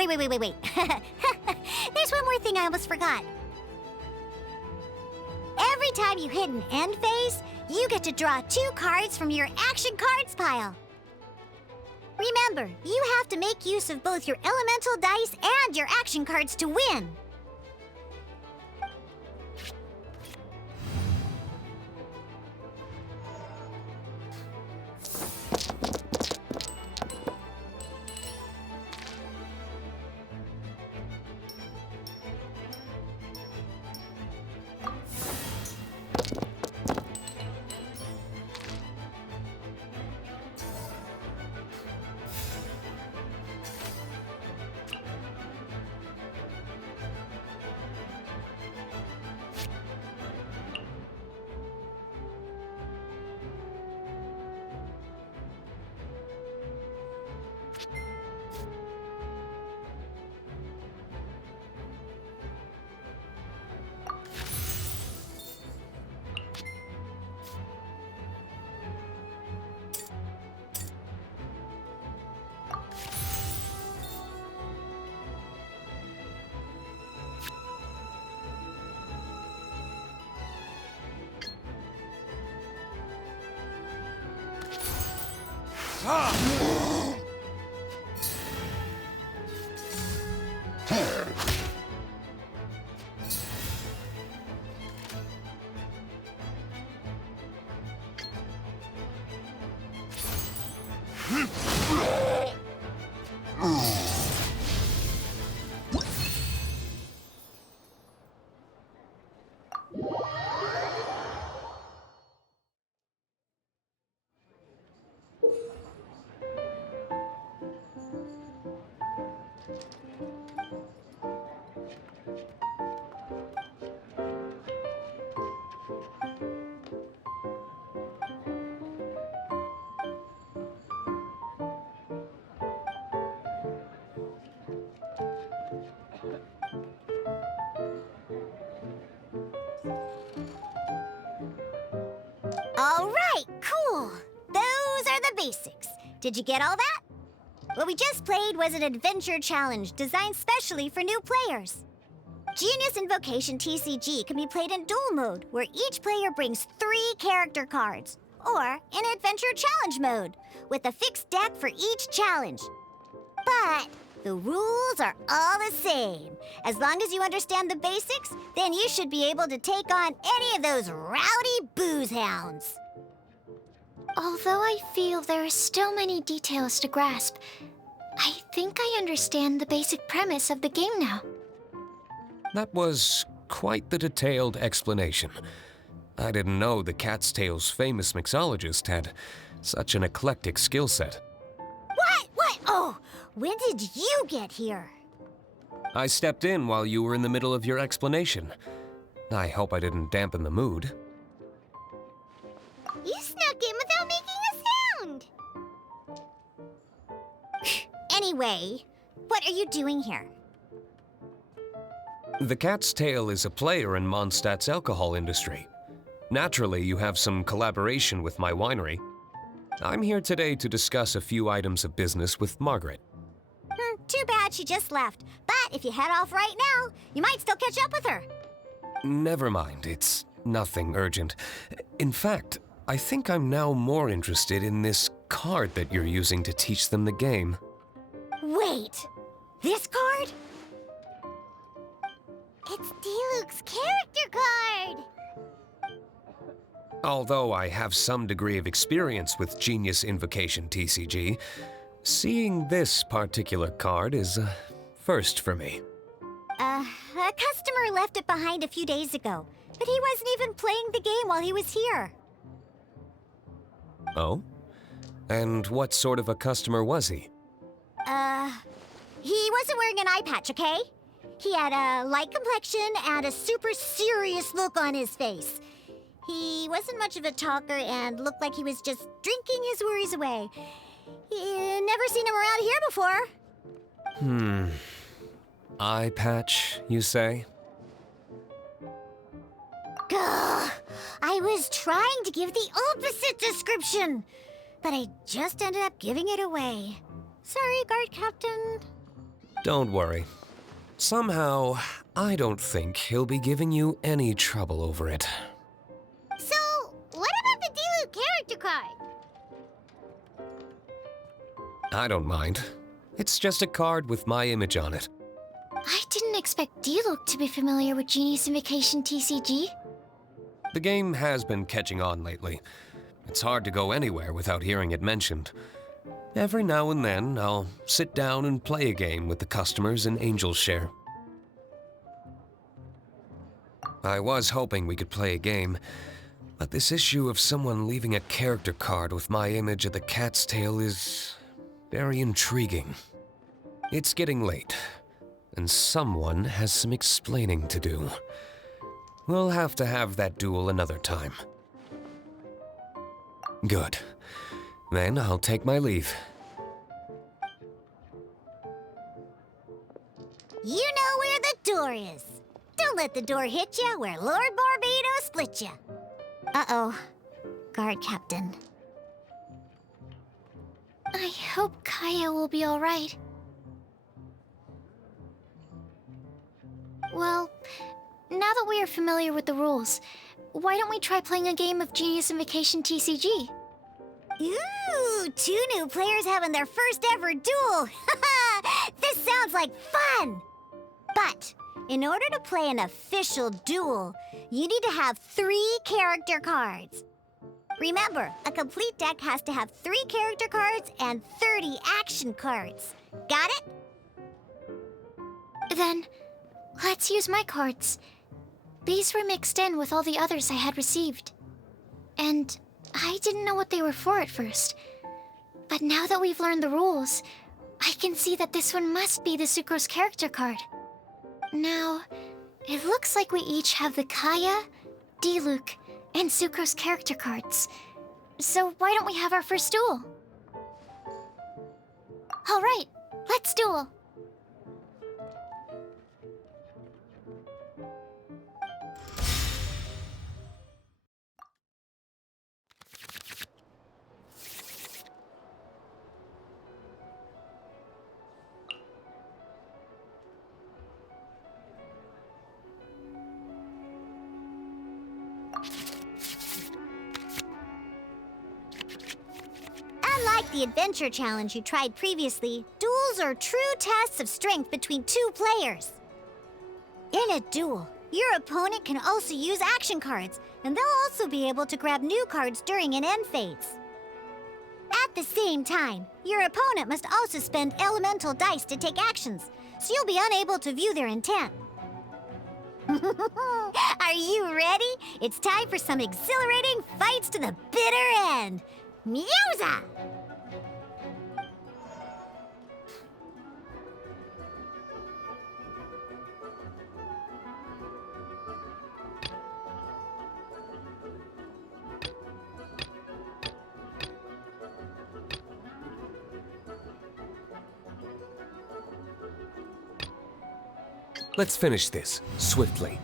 Wait. There's one more thing I almost forgot. Every time you hit an end phase, you get to draw 2 cards from your action cards pile. Remember, you have to make use of both your elemental dice and your action cards to win. All right, cool. Those are the basics. Did you get all that? What we just played was an adventure challenge designed specially for new players. Genius Invocation TCG can be played in duel mode, where each player brings 3 character cards, or in adventure challenge mode, with a fixed deck for each challenge. But the rules are all the same. As long as you understand the basics, then you should be able to take on any of those rowdy booze hounds. Although I feel there are still many details to grasp, I think I understand the basic premise of the game now. That was quite the detailed explanation. I didn't know the Cat's Tail's famous mixologist had such an eclectic skill set. What? Oh, when did you get here? I stepped in while you were in the middle of your explanation. I hope I didn't dampen the mood. You snuck in without making a sound. Anyway, what are you doing here? The Cat's Tail is a player in Mondstadt's alcohol industry. Naturally, you have some collaboration with my winery. I'm here today to discuss a few items of business with Margaret. Too bad she just left. But if you head off right now, you might still catch up with her. Never mind, it's nothing urgent. In fact, I think I'm now more interested in this card that you're using to teach them the game. Wait, this card? It's Diluc's character card! Although I have some degree of experience with Genius Invocation TCG, seeing this particular card is a first for me. A customer left it behind a few days ago, but he wasn't even playing the game while he was here. Oh? And what sort of a customer was he? He wasn't wearing an eye patch, okay? He had a light complexion and a super serious look on his face. He wasn't much of a talker and looked like he was just drinking his worries away. Never seen him around here before. Eye patch, you say? Gah! I was trying to give the opposite description, but I just ended up giving it away. Sorry, guard captain. Don't worry. Somehow, I don't think he'll be giving you any trouble over it. So, what about the Diluc character card? I don't mind. It's just a card with my image on it. I didn't expect Diluc to be familiar with Genius Invocation TCG. The game has been catching on lately. It's hard to go anywhere without hearing it mentioned. Every now and then, I'll sit down and play a game with the customers in Angel's Share. I was hoping we could play a game, but this issue of someone leaving a character card with my image of the cat's tail is very intriguing. It's getting late, and someone has some explaining to do. We'll have to have that duel another time. Good. Then I'll take my leave. You know where the door is. Don't let the door hit you where Lord Barbados split you. Uh-oh. Guard Captain. I hope Kaya will be all right. Well, now that we are familiar with the rules, why don't we try playing a game of Genius Invocation TCG? Ooh, 2 new players having their first ever duel. This sounds like fun! But in order to play an official duel, you need to have 3 character cards. Remember, a complete deck has to have 3 character cards and 30 action cards. Got it? Then, let's use my cards. These were mixed in with all the others I had received. And I didn't know what they were for at first. But now that we've learned the rules, I can see that this one must be the Sucrose character card. Now, it looks like we each have the Kaya, Diluc, and Sucrose character cards. So why don't we have our first duel? All right, let's duel. Unlike the adventure challenge you tried previously, duels are true tests of strength between 2 players. In a duel, your opponent can also use action cards, and they'll also be able to grab new cards during an end phase. At the same time, your opponent must also spend elemental dice to take actions, so you'll be unable to view their intent. Are you ready? It's time for some exhilarating fights to the bitter end. Mewza! Let's finish this, swiftly.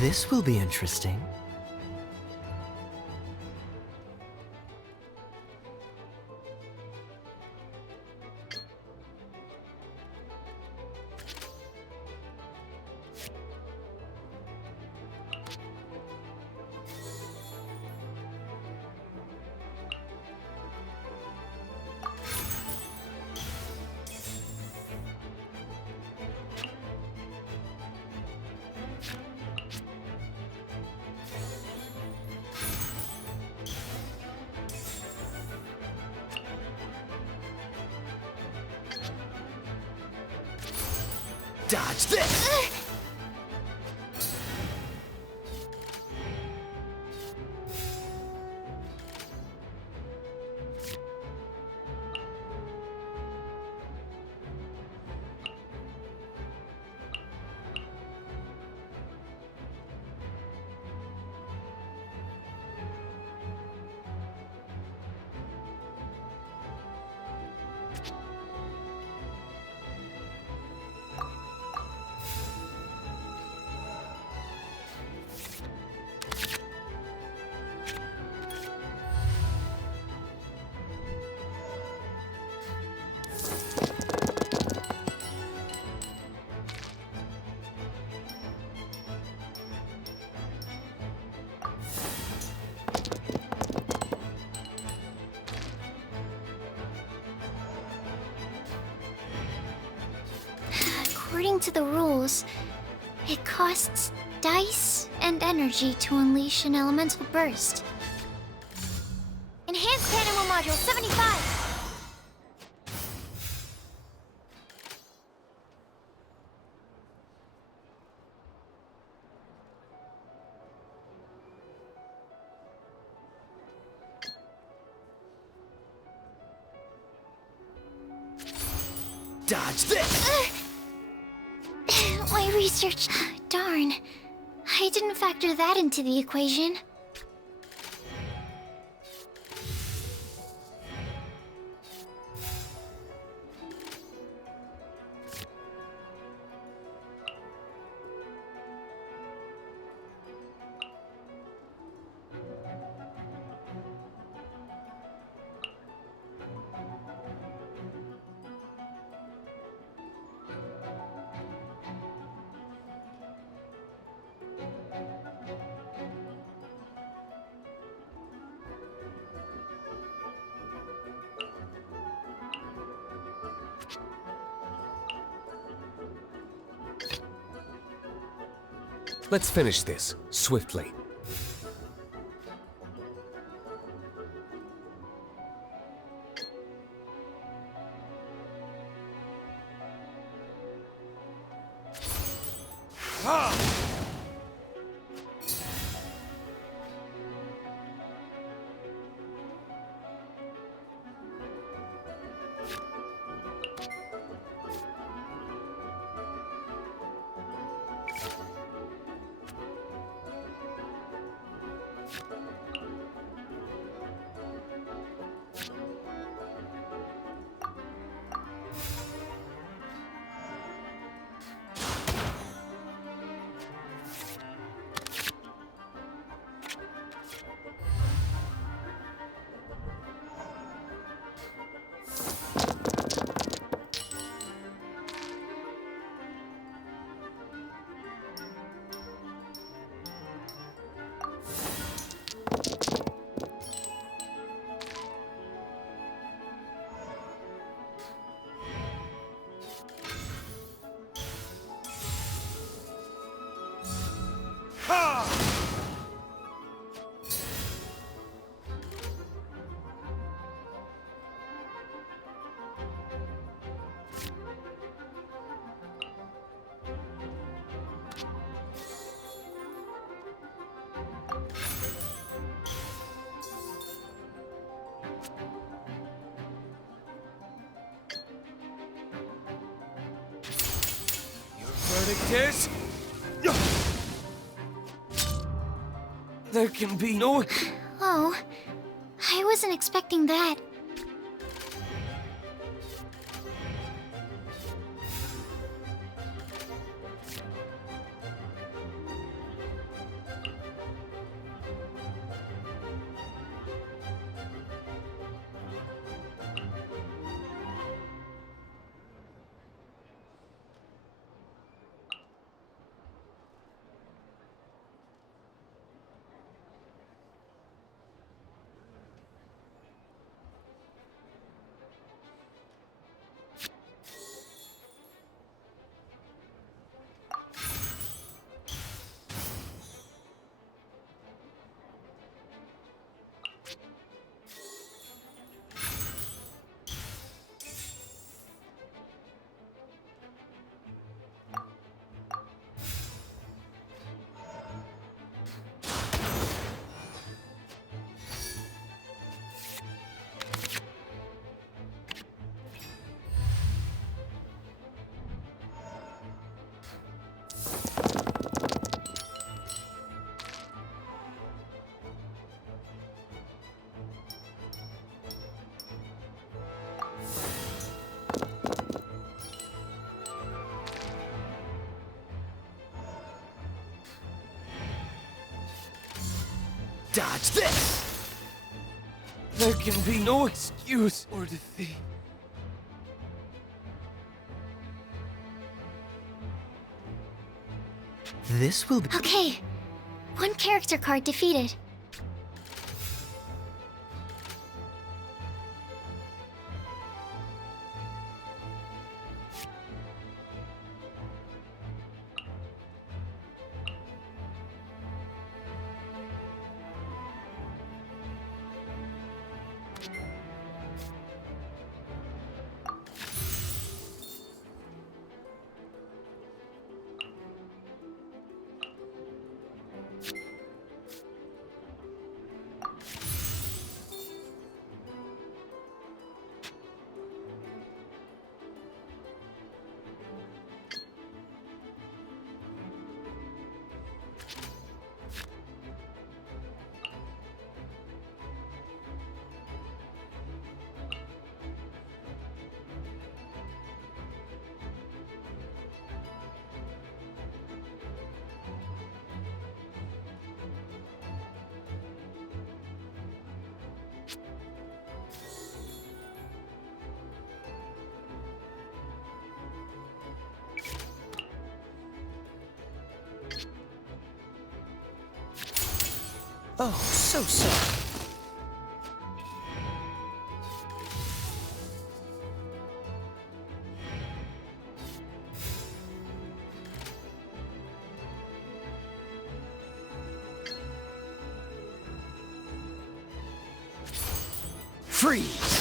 This will be interesting. Dodge this! According to the rules, it costs dice and energy to unleash an elemental burst. Enhanced Animal Module 75! Dodge this! My research... Darn. I didn't factor that into the equation. Let's finish this, swiftly. Verdict is... There can be no... Oh, I wasn't expecting that. Dodge this! There can be no excuse or defeat. This will be... Okay, one character card defeated. Oh, so sorry. Freeze!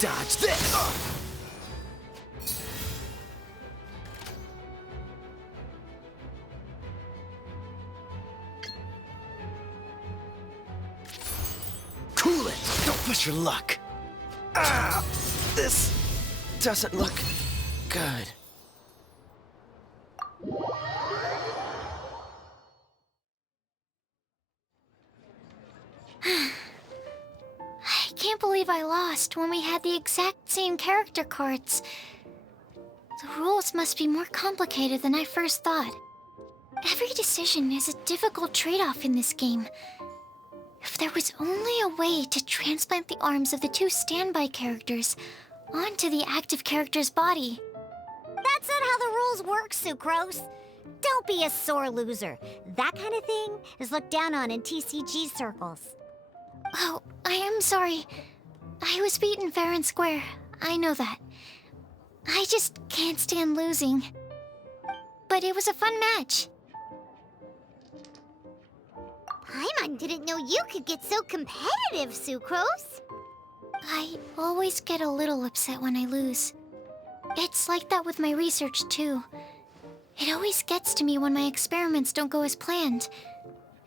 Dodge this! Cool it! Don't push your luck! Ah! This doesn't look good. I can't believe I lost when we had the exact same character cards. The rules must be more complicated than I first thought. Every decision is a difficult trade-off in this game. If there was only a way to transplant the arms of the two standby characters onto the active character's body. That's not how the rules work, Sucrose. Don't be a sore loser. That kind of thing is looked down on in TCG circles. Oh, I am sorry. I was beaten fair and square. I know that. I just can't stand losing. But it was a fun match. Paimon didn't know you could get so competitive, Sucrose. I always get a little upset when I lose. It's like that with my research, too. It always gets to me when my experiments don't go as planned.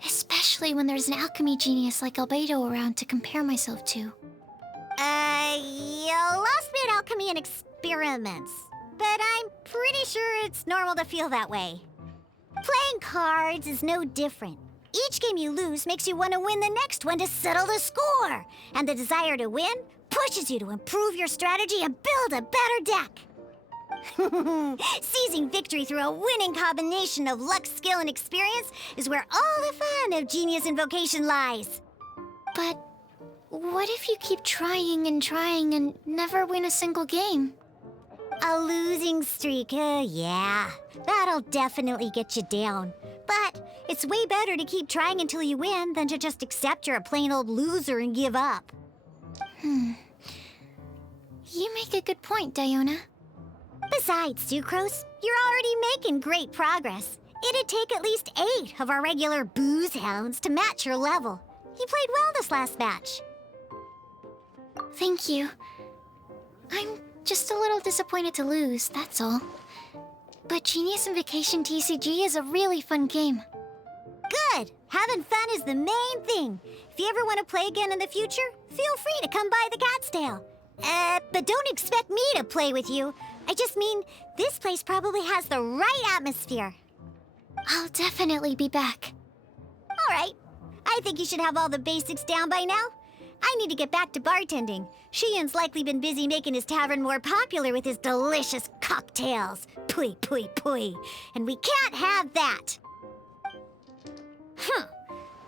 Especially when there's an alchemy genius like Albedo around to compare myself to. You lost me at alchemy and experiments. But I'm pretty sure it's normal to feel that way. Playing cards is no different. Each game you lose makes you want to win the next one to settle the score. And the desire to win pushes you to improve your strategy and build a better deck. Seizing victory through a winning combination of luck, skill, and experience is where all the fun of Genius Invocation lies. But what if you keep trying and never win a single game? A losing streak, yeah. That'll definitely get you down. But It's way better to keep trying until you win than to just accept you're a plain old loser and give up. You make a good point, Diona. Besides, Sucrose, you're already making great progress. It'd take at least 8 of our regular booze hounds to match your level. You played well this last match. Thank you. I'm just a little disappointed to lose, that's all. But Genius Invocation TCG is a really fun game. Good! Having fun is the main thing. If you ever want to play again in the future, feel free to come by the Cat's Tail. But don't expect me to play with you. I just mean, this place probably has the right atmosphere. I'll definitely be back. All right. I think you should have all the basics down by now. I need to get back to bartending. Shiyan's likely been busy making his tavern more popular with his delicious cocktails. Pui, pui, pui. And we can't have that.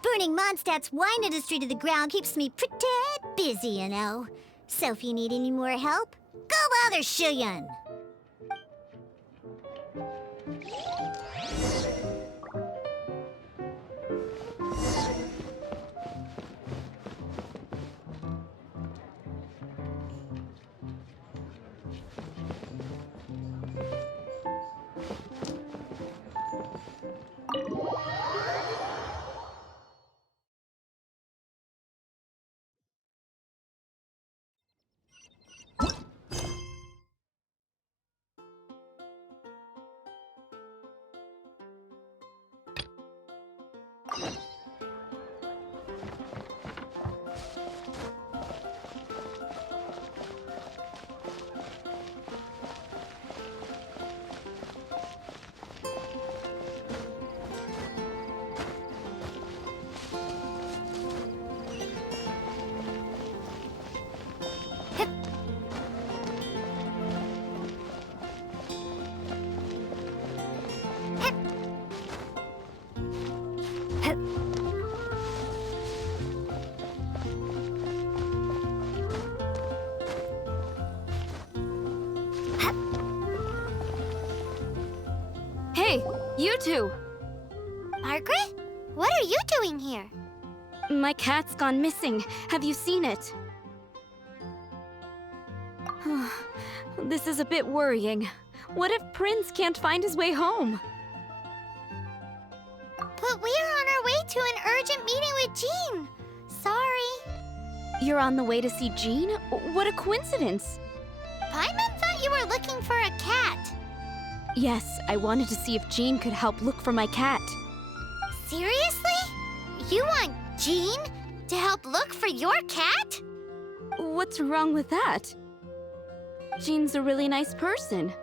Burning Mondstadt's wine industry to the ground keeps me pretty busy, you know. So if you need any more help, go bother Shiyan. Hey, you two! Margaret? What are you doing here? My cat's gone missing. Have you seen it? This is a bit worrying. What if Prince can't find his way home? But we're on our way to an urgent meeting with Jean. Sorry. You're on the way to see Jean? What a coincidence! Paimon thought you were looking for a cat. Yes, I wanted to see if Jean could help look for my cat. Seriously? You want Jean to help look for your cat? What's wrong with that? Jean's a really nice person.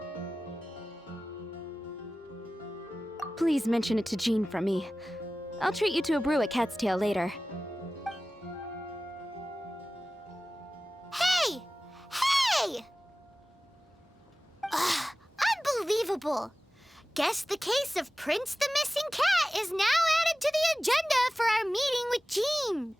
Please mention it to Jean from me. I'll treat you to a brew at Cat's Tail later. Hey! Hey! Ugh, unbelievable. Guess the case of Prince the Missing Cat is now added to the agenda for our meeting with Jean.